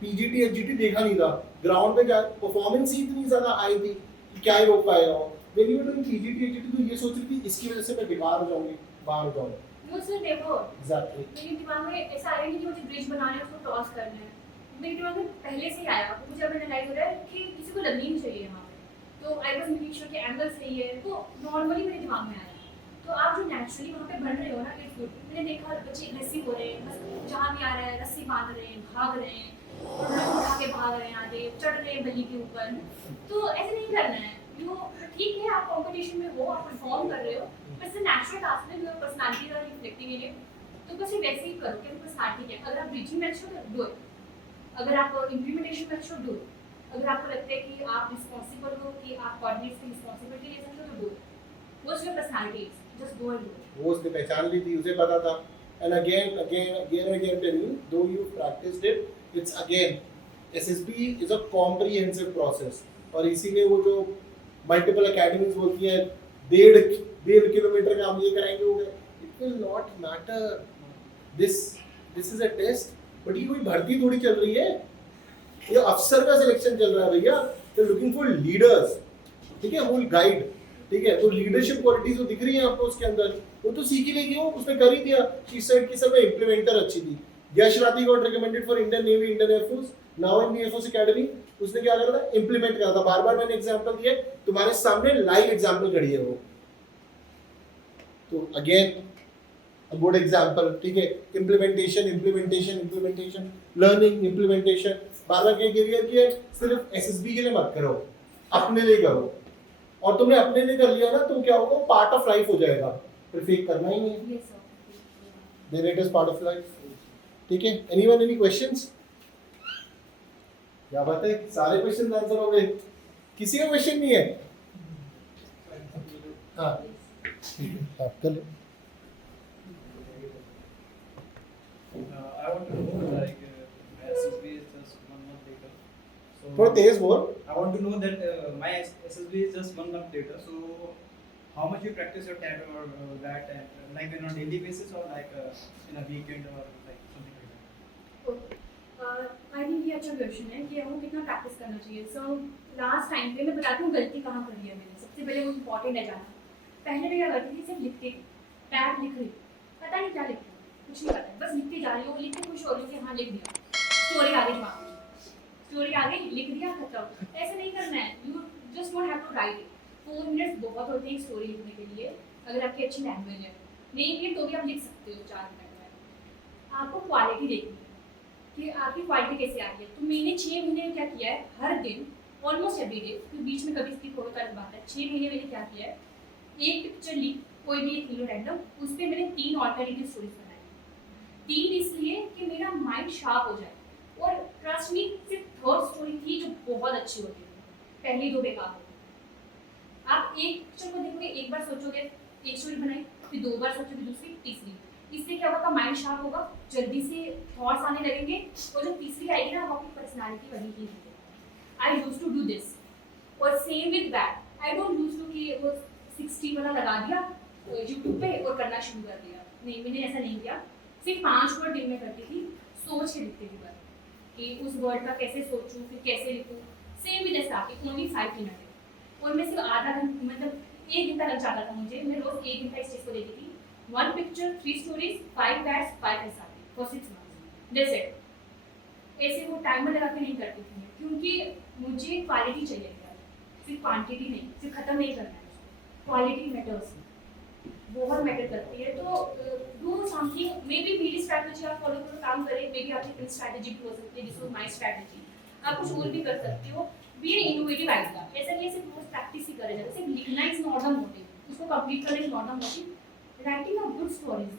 पीजीटी एचजीटी देखा नहीं था, ग्राउंड पे क्या परफॉर्मेंस ही इतनी ज्यादा हाई थी कि क्या ही रोक पाएगा वो। When you doing PGT HGT तो ये सोच रही थी इसकी वजह से मैं बीमार हो जाऊंगी, बाहर हो जाऊंगी। वो सर देखो एग्जैक्टली मेरे दिमाग में ऐसा आया नहीं कि मुझे ब्रिज बनाना है, उसको क्रॉस करना है। मेरे दिमाग में पहले से ही आया, मुझे अब एनालाइज हो रहा है कि किसी को लगनी नहीं चाहिए यहाँ पे। तो आई वाज मेकिंग श्योर कि एंगल सही है, तो नॉर्मली मेरे दिमाग में आया। तो आप जो नेचुरली वहाँ पे बन रहे हो ना, इट्स गुड। मैंने देखा बच्चे एग्रेसिव हो रहे हैं, बस जहाँ भी आ रहा है रस्सी बांध रहे हैं, भाग रहे हैं, उठा के भाग रहे हैं, आगे चढ़ रहे हैं बल्ली के ऊपर। तो ऐसे नहीं करना है। यू ठीक है आप कंपटीशन में हो, आप परफॉर्म कर रहे हो, बट इट्स नेचुरल टास्क है, your personality are reflecting in it. तो बस ये वैसे ही करो कि पर्सनालिटी है। अगर आप ब्रीचिंग में अच्छे हो डू इट, अगर आप इम्प्लीमेंटेशन में अच्छे हो डू इट, अगर आपको लगता है कि आप रिस्पॉन्सिबल हो, कि आप कोऑर्डिनेट की रिस्पॉन्सिबिलिटी ले सकते हो तो do it. What's your personality is, just go and do it. वो उसने पहचान ली थी, उसे पता था। एंड अगेन टेल यू, दो you practised it, it's again SSB is a comprehensive process. और इसीलिए वो जो मल्टीपल एकेडमीज बोलती है 1.5 किलोमीटर का हम ये कराएंगे, वो it will not matter. This is a test. But ये कोई भर्ती थोड़ी चल रही है, ये अफसर का सिलेक्शन चल रहा है भैया। दे लुकिंग फॉर लीडर्स, ठीक है, होल गाइड, ठीक है। तो लीडरशिप क्वालिटीज जो दिख रही है आपको उसके अंदर, वो तो सीख ही लेगी वो, उसने कर ही दिया। शी सेड कि सर मैं इंप्लीमेंटर अच्छी थी। Yash Rathi got recommended for Indian navy, Indian air force, now in air force academy. उसने क्या करा था, इंप्लीमेंट करा था। बार बार मैंने एग्जांपल दिए, तुम्हारे सामने लाइव एग्जांपल खड़ी है वो। तो अगेन a good example, ठीक है। Implementation, learning, implementation. बार बार क्या करियर की है, सिर्फ एसएसबी के लिए मत करो, अपने लिए करो। और तुमने अपने लिए कर लिया ना तो क्या होगा, पार्ट ऑफ लाइफ हो जाएगा, फिर फेक करना ही नहीं। Yes sir. Then it is part of life, ठीक है। Anyone, any questions? क्या बात है, सारे क्वेश्चन आंसर हो गए, किसी का क्वेश्चन नहीं है? हाँ आप कर लो। I want to know like SSB is just 1 month later. So थोड़ा तेज बोल। I want to know that my SSB is just 1 month later. So how much you practice your TAT or that, and like on a daily basis or like in a weekend or like something like that? I think ये अच्छा question है कि हमको कितना practice करना चाहिए। So last time पे मैं बताती हूँ गलती कहाँ करी है मैंने। सबसे पहले वो इम्पॉर्टेंट है जाना। पहले मैं क्या करती थी, सिर्फ लिखती थी, टैग लिख रही, पता नहीं क्या लिख रही, कुछ नहीं पता, बस लिखती जा रही हूँ, लिख के खुश हो रही हूँ कि हाँ लिख दिया, स्टोरी आ गई दिमाग में, स्टोरी आ गई, लिख दिया, खत्म। ऐसे नहीं करना है। You just don't have to write it. 4 minutes बहुत होते हैं स्टोरी लिखने के लिए, अगर आपकी अच्छी लैंग्वेज है। नहीं भी तो भी आप लिख सकते हो 4 मिनट में। आपको क्वालिटी देखनी है कि आपकी क्वालिटी कैसे आ रही है। तो मैंने 6 महीने में क्या किया है, हर दिन ऑलमोस्ट एवरी डे, क्योंकि बीच में कभी स्किप होता है बात है। 6 महीने मैंने क्या किया है, एक पिक्चर ली, कोई भी एक लो रैंडम, उस पर मैंने 3 ऑल्टरनेटिव स्टोरीज बनाई। तीन इसलिए कि मेरा माइंड शार्प हो जाए। और ट्रस्ट मी, सिर्फ थर्ड स्टोरी थी जो बहुत अच्छी होती थी, पहली दो बेकार होती। आप एक पिक्चर को देखोगे, एक बार सोचोगे, एक स्टोरी बनाई, फिर दो बार सोचोगे दूसरी तीसरी, इससे क्या होगा, माइंड शार्प होगा, जल्दी से थॉट्स आने लगेंगे, और जो तीसरी आएगी ना वो आपकी पर्सनालिटी बनी ही है। I use to do this. और same with that, I don't use to कि वो 60 वाला लगा दिया यूट्यूब पे और करना शुरू कर दिया। नहीं, मैंने ऐसा नहीं किया। सिर्फ 5 वर्ड दिन में करती थी, सोच के लिखती थी बस कि उस वर्ड का कैसे सोचूं, फिर कैसे लिखूं। Same with starting, only 5 minute है, और मैं सिर्फ आधा घंटा, मतलब 1 घंटा लग जाता था मुझे। मैं रोज 1 घंटा इस चीज़ को देती थी। 1 picture, 3 stories, 5 bats, 5 SRT for 6 months. That's it. ऐसे वो टाइमर लगा के नहीं करती थी मैं, क्योंकि मुझे क्वालिटी चाहिए था, सिर्फ क्वांटिटी नहीं। सिर्फ खत्म नहीं करना है, क्वालिटी मैटर्स, बहुत मैटर करती है। तो डू समथिंग, मे बी मेरी स्ट्रैटेजी आप फॉलो करो, काम करें, मे बी आपकी अपनी स्ट्रैटेजी भी हो सकती है, दिस वाज माय स्ट्रैटेजी। आप कुछ और भी कर सकते हो, बी एन इनोवेटिव आइडिया। ऐसा नहीं है सिर्फ रोज प्रैक्टिस ही करें जाए, सिर्फ लिखना इज नॉट द मोटिव, उसको कंप्लीट करना is not the motive. Writing a good stories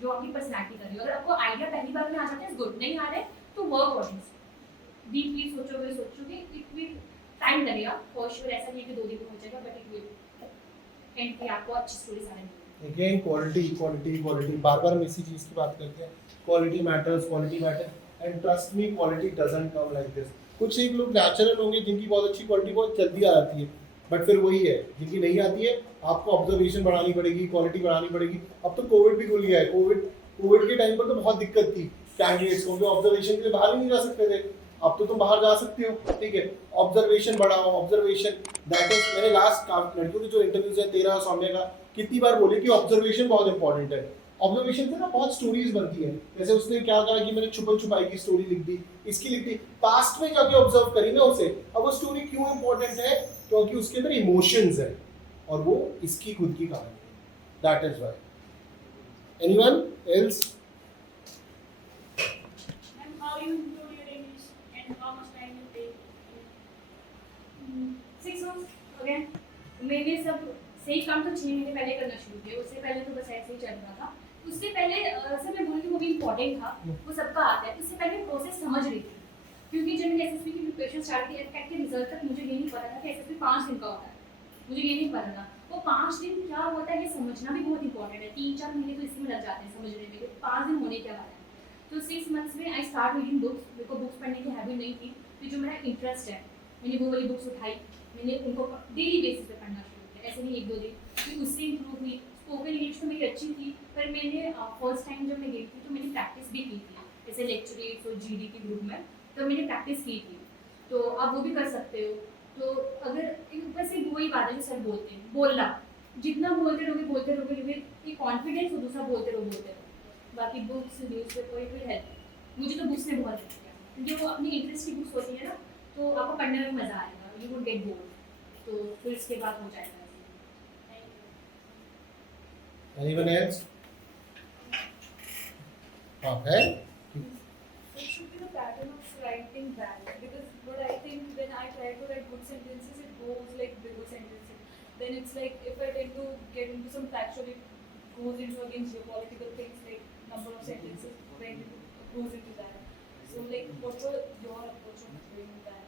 जो आपकी पर्सनैलिटी कर रही है। अगर आपको आइडिया पहली बार में आ जाता है, गुड, नहीं आ रहा है तो वर्क ऑन इट, डीपली सोचोगे, इट विल टाइम लगेगा फॉर श्योर। ऐसा नहीं है कि 2 दिन में हो जाएगा, बट इट विल एंड पे आपको अच्छी स्टोरीज आने लगेंगी। अगेन क्वालिटी क्वालिटी क्वालिटी, बार बार हम इसी चीज़ की बात करते हैं। Quality matters and trust me, quality doesn't come like this. कुछ एक लोग नेचुरल होंगे जिनकी बहुत अच्छी क्वालिटी बहुत जल्दी आ जाती है, बट फिर वही है, जिनकी नहीं आती है आपको ऑब्जर्वेशन बढ़ानी पड़ेगी, क्वालिटी बढ़ानी पड़ेगी। अब तो कोविड भी खुल गया है, कोविड के टाइम पर तो बहुत दिक्कत थी कैंडिडेट्स को, ऑब्जर्वेशन के लिए बाहर ही नहीं जा सकते थे। अब तो तुम बाहर जा सकते हो, ठीक है। ऑब्जर्वेशन बढ़ाओ, ऑब्जर्वेशन, दैट इज, मैंने लास्ट लड़कियों के जो इंटरव्यूज है तेरा और सौम्या का, कितनी बार बोले कि ऑब्जर्वेशन बहुत इंपॉर्टेंट है। ऑब्जर्वेशन से ना बहुत स्टोरीज बनती है। जैसे उसने क्या कहा कि मैंने छुपन छुपाई की स्टोरी लिख दी, इसकी लिख दी, पास्ट में जाके ऑब्जर्व करी ना उसे। अब वो स्टोरी क्यों इंपॉर्टेंट है, क्योंकि उसके अंदर इमोशंस है, और वो इसकी खुद की कहानी है, that is why. Anyone else? And how you improve your English and how much time you take? 6 months again. मैंने सब सही काम तो 6 महीने पहले करना शुरू किया, उससे पहले तो बस ऐसे ही चल रहा था। उससे पहले सर मैं बोलूँगी वो भी इम्पोर्टेंट था, वो सबका आता है। उससे पहले प्रोसेस समझ रही थी, क्योंकि जब मैंने एसएसबी की प्रिपरेशन स्टार्ट की, एफएक्ट के रिजल्ट तक मुझे ये नहीं पता था कि एसएसबी 5 दिन का होता है, मुझे ये नहीं पता था। वो 5 दिन क्या होता है ये समझना भी बहुत इंपॉर्टेंट है। 3-4 महीने तो इसमें लग जाते हैं समझने में कि 5 दिन होने क्या वाला है। तो 6 मंथ्स में आई स्टार्ट रीडिंग बुक्स। मेरे को बुक्स पढ़ने की हैबिट नहीं थी, फिर जो मेरा इंटरेस्ट है मैंने वो वाली बुक्स उठाई, मैंने उनको डेली बेसिस पे पढ़ना शुरू किया, ऐसे नहीं 1-2 दिन, फिर उससे इम्प्रूव हुई। स्पोकन इंग्लिश तो मेरी अच्छी थी, पर मैंने फर्स्ट टाइम जब मैं गई थी तो मैंने प्रैक्टिस भी की थी, जैसे लेक्चरेट्स और जीडी के ग्रुप में, तो मैंने प्रैक्टिस की थी। तो आप वो भी कर सकते हो। तो अगर ऊपर से वही बात है जो सर बोलते हैं, बोलना, जितना बोलते रहोगे फिर एक कॉन्फिडेंस हो, दूसरा बोलते रहो। बाकी books, newspaper, it will help. मुझे तो बुक्स ने बहुत हेल्प किया, क्योंकि वो अपनी इंटरेस्ट की बुक्स होती है ना, तो आपको पढ़ने में मज़ा आएगा, यू वुड गेट बोर्ड, तो फिर इसके बाद हो जाएगा। Anyone else? हाँ है? It should be the pattern of writing back, because what I think when I try to write good sentences, it goes like bigger sentences. Then it's like if I tend to get into some factual, it goes into again geopolitical things like number of sentences, then it goes into that. So like, what was your approach on doing that?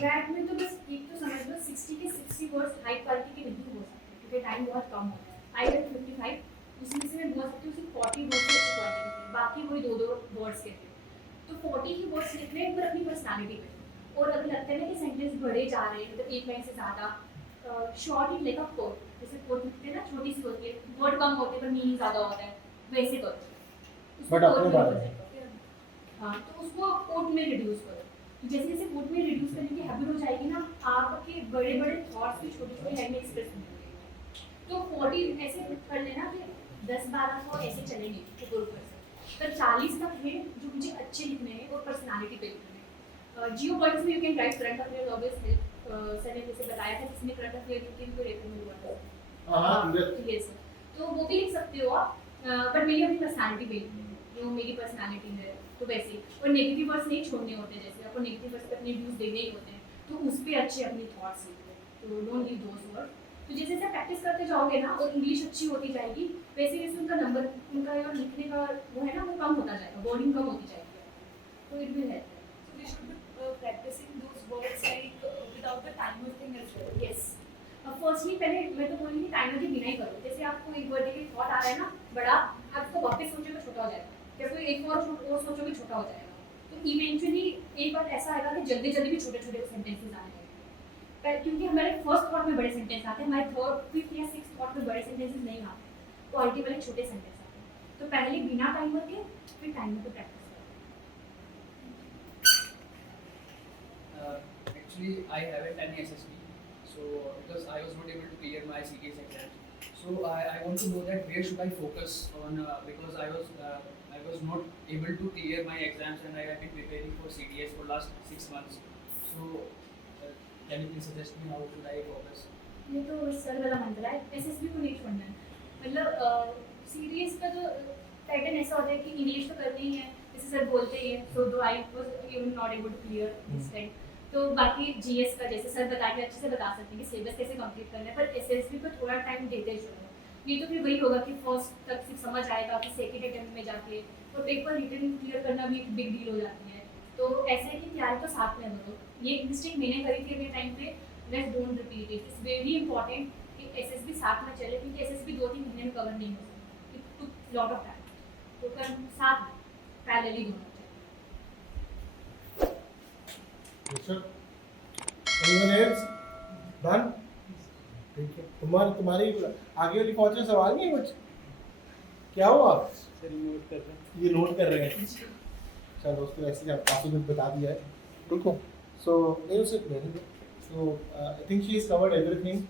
Rat में तो बस एक तो समझ लो 60 के 60 words high quality के नहीं हो सकते, क्योंकि टाइम बहुत कम होता है। आई गेट 55, उसमें से मैं बोल सकती हूँ सिर्फ 40 वर्ड्स अच्छी क्वालिटी के, बाकी वही 2-2 वर्ड्स के थे। तो 40 ही वर्ड्स लिखने हैं पर अपनी पर्सनालिटी पे। और अगर लगता है ना कि सेंटेंस बढ़े जा रहे हैं, मतलब एक लाइन से ज़्यादा, शॉर्ट ही लेगा कोट, जैसे कोट लिखते हैं ना, छोटी सी होती है, वर्ड कम होते हैं पर मीनिंग ज़्यादा होता है, वैसे करो। But अपने बारे में। हाँ, तो उसको कोट में रिड्यूस करो। जैसे जैसे कोट में रिड्यूस करने की हैबिट हो जाएगी ना, आपके बड़े बड़े थॉट्स भी छोटी छोटी लाइन में एक्सप्रेस हो जाएंगे। तो 40 ऐसे कर लेना कि 10-12 तो ऐसे चलेंगे ऊपर ऊपर से, पर 40 तक है जो मुझे अच्छे लिखने हैं और पर्सनालिटी पे लिखने हैं। जियो वर्ड्स में you can write current affair, obviously sir ने जैसे बताया था, जिसने करंट अफेयर लिख के भी रेफर हुआ था। हाँ, यस, तो वो भी लिख सकते हो आप, बट मेरी अपनी पर्सनालिटी पे लिखनी है, जो मेरी पर्सनालिटी है तो वैसे। और नेगेटिव वर्ड्स नहीं छोड़ने होते, जैसे आपको नेगेटिव वर्ड्स पे अपने व्यूज देने ही होते हैं, तो उस पर अच्छे अपनी थॉट्स लिखो, तो डोंट लीव दोस वर्ड्स। तो जैसे जैसे प्रैक्टिस करते जाओगे ना और इंग्लिश अच्छी होती जाएगी, वैसे वैसे उनका उनका नंबर उनका जो लिखने का वो है ना वो कम होता जाएगा, वर्डिंग कम होती जाएगी, तो it will help. So we should be practicing those words like without the timer thing as well. Yes, अब फर्स्टली पहले मैं तो बोलूँगी टाइमर के बिना ही करो। जैसे आपको एक बर्थडे के थॉट आ रहा है ना बड़ा, आप उसको वापस सोचोगे छोटा हो जाएगा, या कोई एक और सोचोगे छोटा हो जाएगा। तो इवेंचुअली एक बार ऐसा आएगा कि जल्दी जल्दी भी छोटे छोटे सेंटेंसेस आने लगेंगे, क्योंकि हमारे फर्स्ट थॉट में बड़े सेंटेंस आते हैं, हमारे थर्ड फिफ्थ या सिक्स थॉट में बड़े सेंटेंसेस नहीं आते, क्वालिटी वाले छोटे सेंटेंस आते हैं। तो पहले बिना टाइमर के फिर टाइमर को प्रैक्टिस करो। Actually, I haven't any SSB, so because I was not able to clear my CTS exam, so I want to know that where should I focus on because I was not able to clear my exams and I have been preparing for CTS for last 6 months. So can you please suggest me how should I focus? ये तो sir वाला मंत्र है, SSB को नहीं छोड़ना है। मतलब सीरीज का जो पैटर्न ऐसा होता है कि इंग्लिश तो करनी ही है, जैसे सर बोलते ही है, so though I was even not able to clear this time. तो बाकी जीएस का जैसे सर बता के अच्छे से बता सकते हैं कि सिलेबस कैसे कंप्लीट करना है, पर एसएसबी को थोड़ा टाइम देते चलो। ये तो फिर वही होगा कि फर्स्ट तक सिर्फ समझ आएगा, फिर सेकेंड अटेम्प्ट में जाके तो पेपर रिटन क्लियर करना भी एक बिग डील हो जाती है। तो ऐसे है कि तैयारी तो साथ में करो। ये मिस्टेक मैंने करी थी अपने टाइम पे, let's don't repeat it. It's very important कि एसएसबी साथ में चले, क्योंकि एसएसबी 2-3 महीने में कवर नहीं हो सकती, it took lot of time. तो कर साथ में पैरेलली होना चाहिए। Anyone else? Done? ठीक है, तुम्हारी आगे वाली पहुंचे सवाल नहीं है कुछ? क्या हुआ? ये नोट कर रहे हैं। चलो उसको ऐसे ही काफी कुछ बता दिया है, ठीक है। सो नहीं उसे so I think she is covered everything,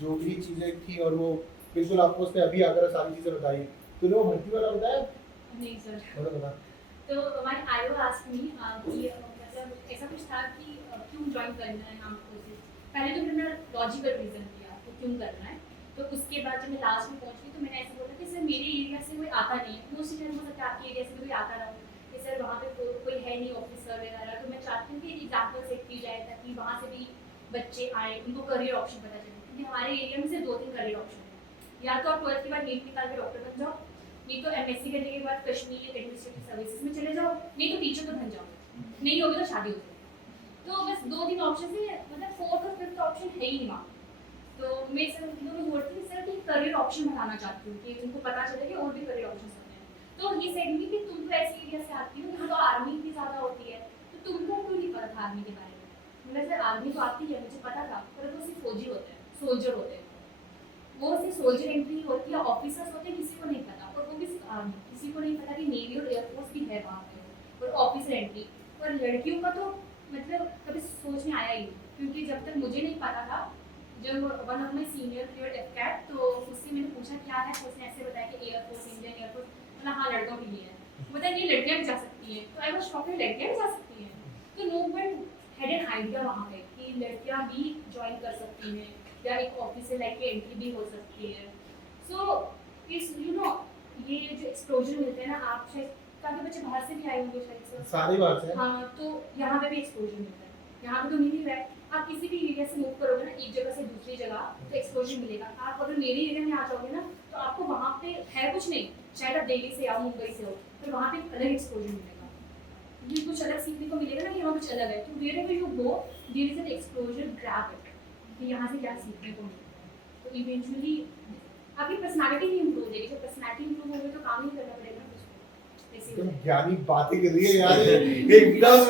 जो भी चीजें थी, और वो बिल्कुल आपको उसने अभी आकर सारी चीजें बताई। तूने वो भर्ती वाला बताया? नहीं सर। बता। तो माय आईओ आस्क्ड मी कि मतलब ऐसा कुछ था कि क्यों ज्वाइन करना है नाम कोर्सेज। पहले तो मैंने लॉजिकल रीजन किया कि क्यों करना है, तो उसके बाद जब मैं लास्ट में पहुंची तो मैंने ऐसा बोला कि सर मेरे एरिया से कोई आता नहीं है, मोस्टली टाइम हो सकता है आपके एरिया से कोई आता ना हो कि सर वहाँ पे कोई है नहीं ऑफिसर वगैरह। तो मैं चाहती हूँ कि एग्जाम्पल सेट की जाए ताकि वहाँ से भी बच्चे आए, उनको करियर ऑप्शन पता चले, क्योंकि हमारे एरिया में से 2-3 करियर ऑप्शन है। या तो आप 12th के बाद नीट निकाल के डॉक्टर बन जाओ, नहीं तो एमएससी करने के बाद कश्मीर एडमिनिस्ट्रेटिव सर्विसेज में चले जाओ, नहीं तो टीचर तो बन जाओ, नहीं होगी तो शादी हो जाए। तो बस 2-3 ऑप्शन है, मतलब 4th और 5th ऑप्शन है ही नहीं वहाँ। तो मैं सर उनको बोलती हूँ सर कि करियर ऑप्शन बनाना चाहती हूँ कि तुमको पता चले कि और भी करियर ऑप्शन होते हैं। तो ये सेड मी कि तुम तो ऐसे एरिया से आती हो, यहाँ तो आर्मी इतनी ज़्यादा होती है, तो तुमको क्यों नहीं पता था आर्मी के बारे में। मतलब सर आर्मी तो आती है, मुझे पता था, पर वो सिर्फ फौजी होते हैं, सोल्जर होते हैं, वो सिर्फ सोल्जर एंट्री होती है, ऑफिसर्स होते हैं किसी को नहीं पता, और वो भी सिर्फ आर्मी, किसी को नहीं पता कि नेवी और एयरफोर्स भी है वहाँ पे, और ऑफिसर एंट्री। और लड़कियों का तो मतलब कभी सोच में आया ही नहीं, क्योंकि जब तक मुझे नहीं पता था, जब one of my senior clear AFCAT, तो उससे मैंने पूछा क्या है, तो उसने ऐसे बताया कि एयरफोर्स, इंडियन एयरफोर्स, मतलब हाँ लड़कों के लिए है, मतलब ये लड़कियाँ भी जा सकती हैं। तो आई वाज शॉक्ड, लड़कियाँ भी जा सकती हैं। तो no one had an idea वहाँ पे कि लड़कियाँ भी ज्वाइन कर सकती हैं, या एक ऑफिसर लाइक के एंट्री भी हो सकती है। सो इस यू नो ये जो एक्सपोजर मिलते हैं ना, आप शायद काफ़ी बच्चे बाहर से भी आए होंगे शायद से, सारी बात है। हाँ, तो यहाँ पे भी एक्सपोजर मिलता है, यहाँ पे तो मिल ही रहा है। आप किसी भी एरिया से मूव करोगे ना, एक जगह से दूसरी जगह, तो एक्सपोजर मिलेगा। आप अगर मेरे एरिया में आ जाओगे ना, तो आपको वहाँ पे है कुछ नहीं, शायद आप दिल्ली से आओ, मुंबई से हो, फिर वहाँ पे एक अलग एक्सपोजर मिलेगा, क्योंकि कुछ अलग सीखने को मिलेगा ना कि यहाँ कुछ अलग है। तो wherever you go, there is an exposure, grab it, कि यहाँ से क्या सीखने को मिलता है। तो इवेंचुअली आपकी पर्सनालिटी भी इम्प्रूव हो जाएगी। जब पर्सनालिटी इम्प्रूव होगी तो काम ही करना पड़ेगा ना तुम ज्ञानी बातें कर रही है यार, एकदम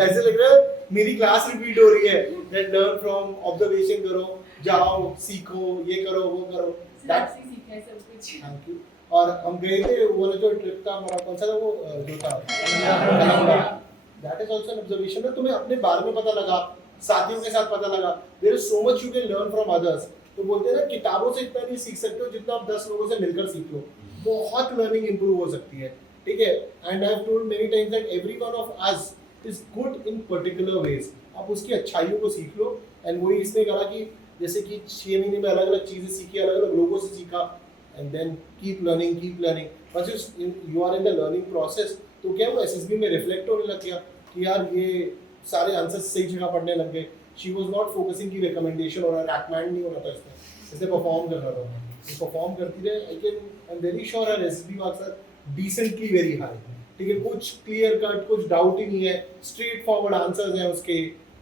ऐसे लग रहा है मेरी क्लास रिपीट हो रही है। दैट लर्न फ्रॉम ऑब्जर्वेशन करो, जाओ सीखो, ये करो वो करो, दैट सीखा है सब कुछ। Thank you. और हम गए थे वो जो ट्रिप का हमारा कौन सा था वो जो था, that is also an observation ना, तुम्हें अपने बारे में पता लगा, साथियों के साथ पता लगा, there is so much you can learn from others. तो बोलते हैं ना किताबों से इतना नहीं सीख सकते हो जितना आप 10 लोगों से मिलकर सीख लो, बहुत लर्निंग इंप्रूव हो सकती है, ठीक है। And I have told many times that everyone of us is good in particular ways, आप उसकी अच्छाइयों को सीख लो। एंड वही इसने कहा कि जैसे कि 6 महीने में अलग अलग चीज़ें सीखी, अलग अलग लोगों से सीखा, एंड देन कीप लर्निंग। बस you are in the learning process, तो क्या वो एसएसबी में रिफ्लेक्ट होने लग गया कि यार ये सारे आंसर्स सही जगह पढ़ने लग गए। शी वॉज नॉट फोकसिंग की रिकमेंडेशन हो रहा है, रैकमैंड नहीं हो रहा था, इसने परफॉर्म कर रहा था, परफॉर्म करती रहे। I can I am very sure हर SSB marks are decently very high, ठीक है, कुछ क्लियर कट, कुछ डाउट ही नहीं है, स्ट्रेट फॉरवर्ड आंसर्स हैं उसके,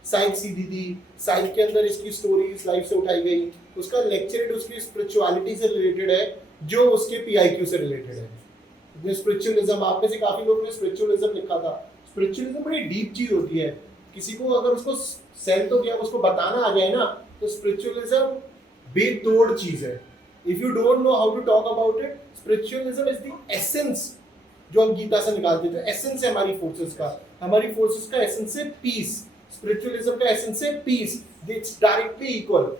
साइड सीधी थी, साइड के अंदर इसकी स्टोरीज लाइफ से उठाई गई, उसका लेक्चरेट उसकी स्पिरिचुअलिटी से रिलेटेड है जो उसके पीआईक्यू से रिलेटेड है। स्पिरिचुअलिज्म, आप में से काफी लोगों ने स्पिरिचुअलिज्म लिखा था। स्पिरिचुअलिज्म बड़ी डीप चीज होती है, किसी को अगर उसको सेंस हो गया, उसको बताना आ जाए ना, तो स्पिरिचुअलिज्म बेतोड़ चीज है। If you don't know how to talk about it, spiritualism is the essence जो हम गीता से निकालते थे, एसेंस है हमारी फोर्सेस का, हमारी फोर्सेस का एसेंस है पीस, स्पिरिचुअलिज्म का एसेंस है पीस, इट्स डायरेक्टली इक्वल।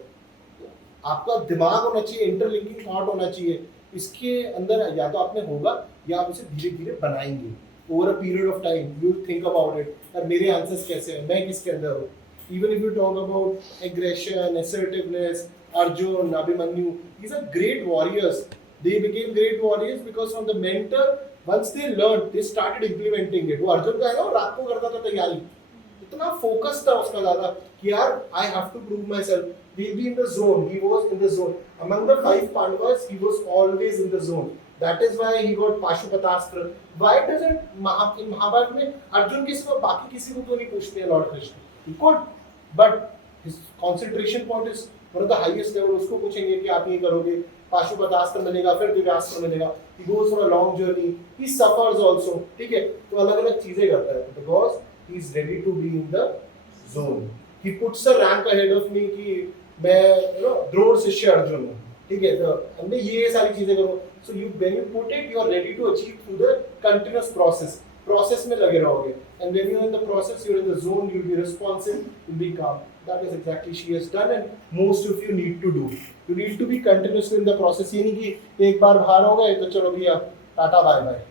आपका दिमाग होना चाहिए, इंटरलिंकिंग थॉट होना चाहिए, इसके अंदर या तो आप में होगा या आप उसे धीरे धीरे बनाएंगे over a period of time. You think about it, यार मेरे आंसर्स कैसे हैं, मैं किसके अंदर हूँ। Even if you talk about aggression, assertiveness, Arjun, Abhimanyu, these are great warriors. They became great warriors because from the mentor, once they learned, they started implementing it. वो अर्जुन का है ना, वो रात को करता था तैयारी, इतना फोकस था उसका ज्यादा कि यार I have to prove myself. He'll be in the zone. He was in the zone. Among the 5 Pandavas, he was always in the zone. That is why he got Pashupatastra. Why doesn't in Mahabharata में अर्जुन के सिवा बाकी किसी को क्यों नहीं पूछते हैं Lord Krishna? He could, but his concentration point is one of the highest level. उसको पूछेंगे कि आप ये करोगे, पाशुपतास्त्र मिलेगा, फिर दिव्यास्त्र मिलेगा. He goes for a long journey. He suffers also. ठीक है, तो अलग अलग चीजें करता है because he is ready to be in the zone. He puts a rank ahead of me कि मैं द्रोण शिष्य अर्जुन हूँ, ठीक है, तो हमने ये सारी चीजें करो. So you when you put it, you are ready to achieve through the continuous process. Process में लगे रहोगे, and when you are in the process, you are in the zone. You will be responsive, you will be calm. That is exactly she has done, and most of you need to do. You need to be continuously in the process. ये नहीं कि एक बार बाहर हो गए तो चलो भैया tata bye bye.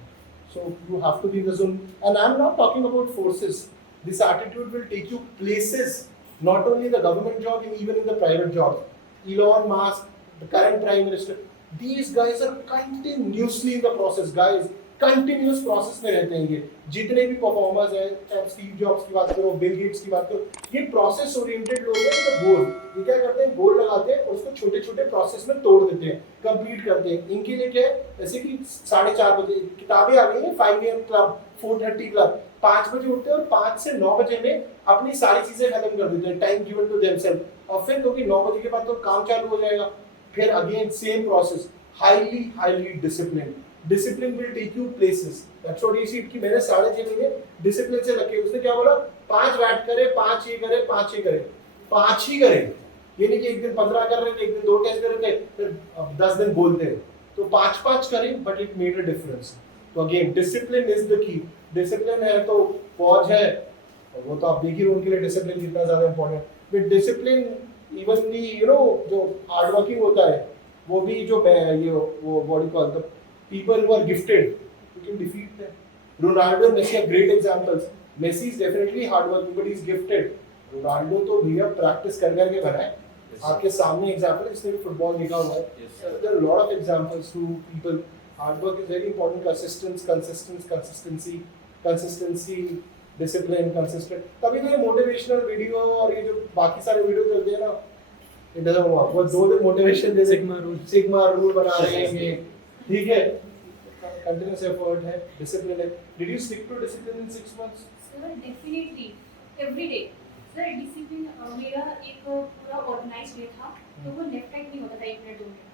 So you have to be in the zone. And I am not talking about forces. This attitude will take you places, not only in the government job, even in the private job. Elon Musk, the current prime minister, these guys are continuously in the process, guys. Continuous process में रहते हैं ये जितने भी performers हैं, चाहे Steve jobs की बात करो, बिल गेट्स की बात करो, ये प्रोसेस ओरिएंटेड लोग हैं. तो गोल ये क्या करते हैं, गोल लगाते हैं और उसको छोटे छोटे प्रोसेस में तोड़ देते हैं, कंप्लीट करते हैं. इनके लिए क्या है, जैसे कि 4:30 बजे किताबें आ गई हैं, 5 AM क्लब, 4:30 क्लब, 5 बजे उठते हैं और 5 से 9 बजे में अपनी सारी चीजें खत्म कर देते हैं, टाइम गिवन टू देमसेल्फ. और फिर क्योंकि 9 बजे के बाद तो काम चालू हो जाएगा, फिर again same process, highly discipline. Discipline will take you places. That's what you see. कि मैंने 6.5 महीने डिसिप्लिन से रखे. उसने क्या बोला, 5 बैट करे, 5 ये करे, 5 ये करे, 5 ही करे. ये नहीं कि एक दिन 15 कर रहे थे, एक दिन 2 टेस्ट कर रहे थे, फिर 10 दिन बोलते हैं. तो 5 करें, but it made a difference. तो again, discipline is the key. Discipline है तो फौज है, और वो तो आप देख ही रहे हो उनके लिए डिसिप्लिन कितना ज्यादा इम्पोर्टेंट है. With discipline, even the जो हार्ड वर्किंग होता है, वो भी जो ये वो बॉडी को अंदर people who are gifted, you can defeat them. Ronaldo and Messi are great examples. Messi is definitely hardworking, but he's gifted. Ronaldo तो भैया प्रैक्टिस कर करके बना है. आपके सामने एग्जांपल, इसने भी फुटबॉल देखा हुआ है. There are a lot of examples to people. Hard work is very important. Consistency, discipline, consistent. तभी तो ये motivational वीडियो और ये जो बाकी सारे वीडियो चलते हैं ना, it doesn't work. वो 2 दिन मोटिवेशन दे सिग्मा रूल बना रहे हैं ये, ठीक है. कंटिन्यूस एफर्ट है, डिसिप्लिन है. Did you stick to discipline in 6 months? Sir definitely every day. Sir discipline मेरा एक पूरा ऑर्गेनाइज्ड डे था, तो वो लेफ्ट राइट नहीं होता था 1 मिनट 2 मिनट.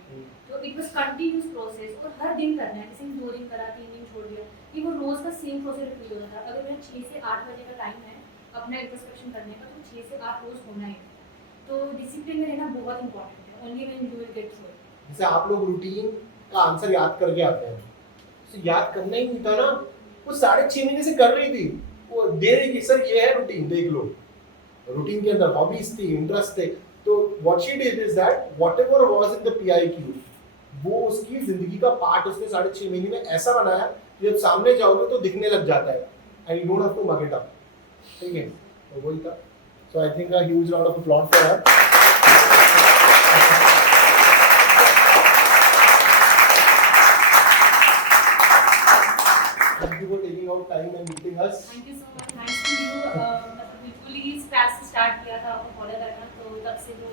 तो इट वाज कंटिन्यूस प्रोसेस और हर दिन करना है. जैसे 2 दिन करा, 3 दिन छोड़ दिया, कि वो रोज का सेम प्रोसेस रिपीट होता था. अगर मेरा 6 से 8 बजे का टाइम है अपना इंट्रोस्पेक्शन करने का, तो 6 से 8 रोज होना है. तो डिसिप्लिन में रहना बहुत इंपॉर्टेंट है. Only when you will get through. जैसे आप लोग रूटीन का आंसर याद करके आते हैं, तो याद करना ही नहीं था ना, वो 6.5 महीने से कर रही थी. वो दे रही कि सर ये है रूटीन, देख लो. रूटीन के अंदर हॉबीज थी, इंटरेस्ट थे. तो what she did is that whatever was in the PIQ, वो उसकी जिंदगी का पार्ट उसने 6.5 महीने में ऐसा बनाया कि जब सामने जाओगे तो दिखने लग जाता है. And you don't have to mug it up. ठीक है, तो वही था. So I think a huge round of applause for her. Thank you for taking out time and meeting us. Thank you so much. Thanks to you. मतलब बिल्कुल ही scratch से start किया था आपको फॉलो करना, तो तब से जो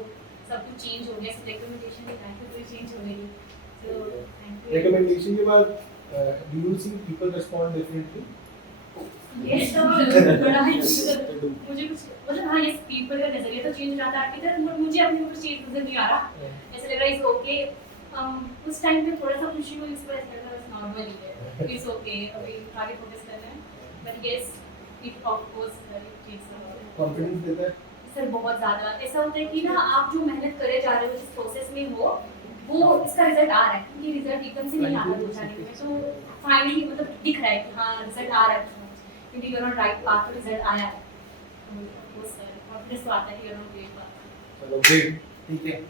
सब कुछ चेंज हो गया. डॉक्यूमेंटेशन भी थैंक यू, चेंज हो गई. तो रिकमेंडेशन के बाद do you see people respond differently? Yes तो बड़ा ही मुझे कुछ मतलब हाँ ये पीपल का नजरिया तो चेंज हो जाता है इधर मुझे अपने ऊपर चेंज नजर नहीं आ रहा ऐसा लग रहा है इट्स ओके उस टाइम पे थोड़ा सा खुशी हुई इसको ऐसा लग रहा है नॉर्मल ही है इट्स ओके अभी आगे फोकस कर रहे हैं but yes it of course चीज कॉन्फिडेंस देता है? सर बहुत ज़्यादा ऐसा होता है कि ना आप जो मेहनत करे जा रहे हो जिस प्रोसेस में हो वो इसका रिजल्ट आ रहा है क्योंकि रिजल्ट एकदम से नहीं आता दो चार दिन में तो फाइनली मतलब दिख रहा है कि हाँ रिजल्ट आ रहा है क्योंकि you're on right path result आया है तो वो सर कॉन्फिडेंस तो आता है कि यूर ऑन ग्रेट पाथ चलो ग्रेट, ठीक है।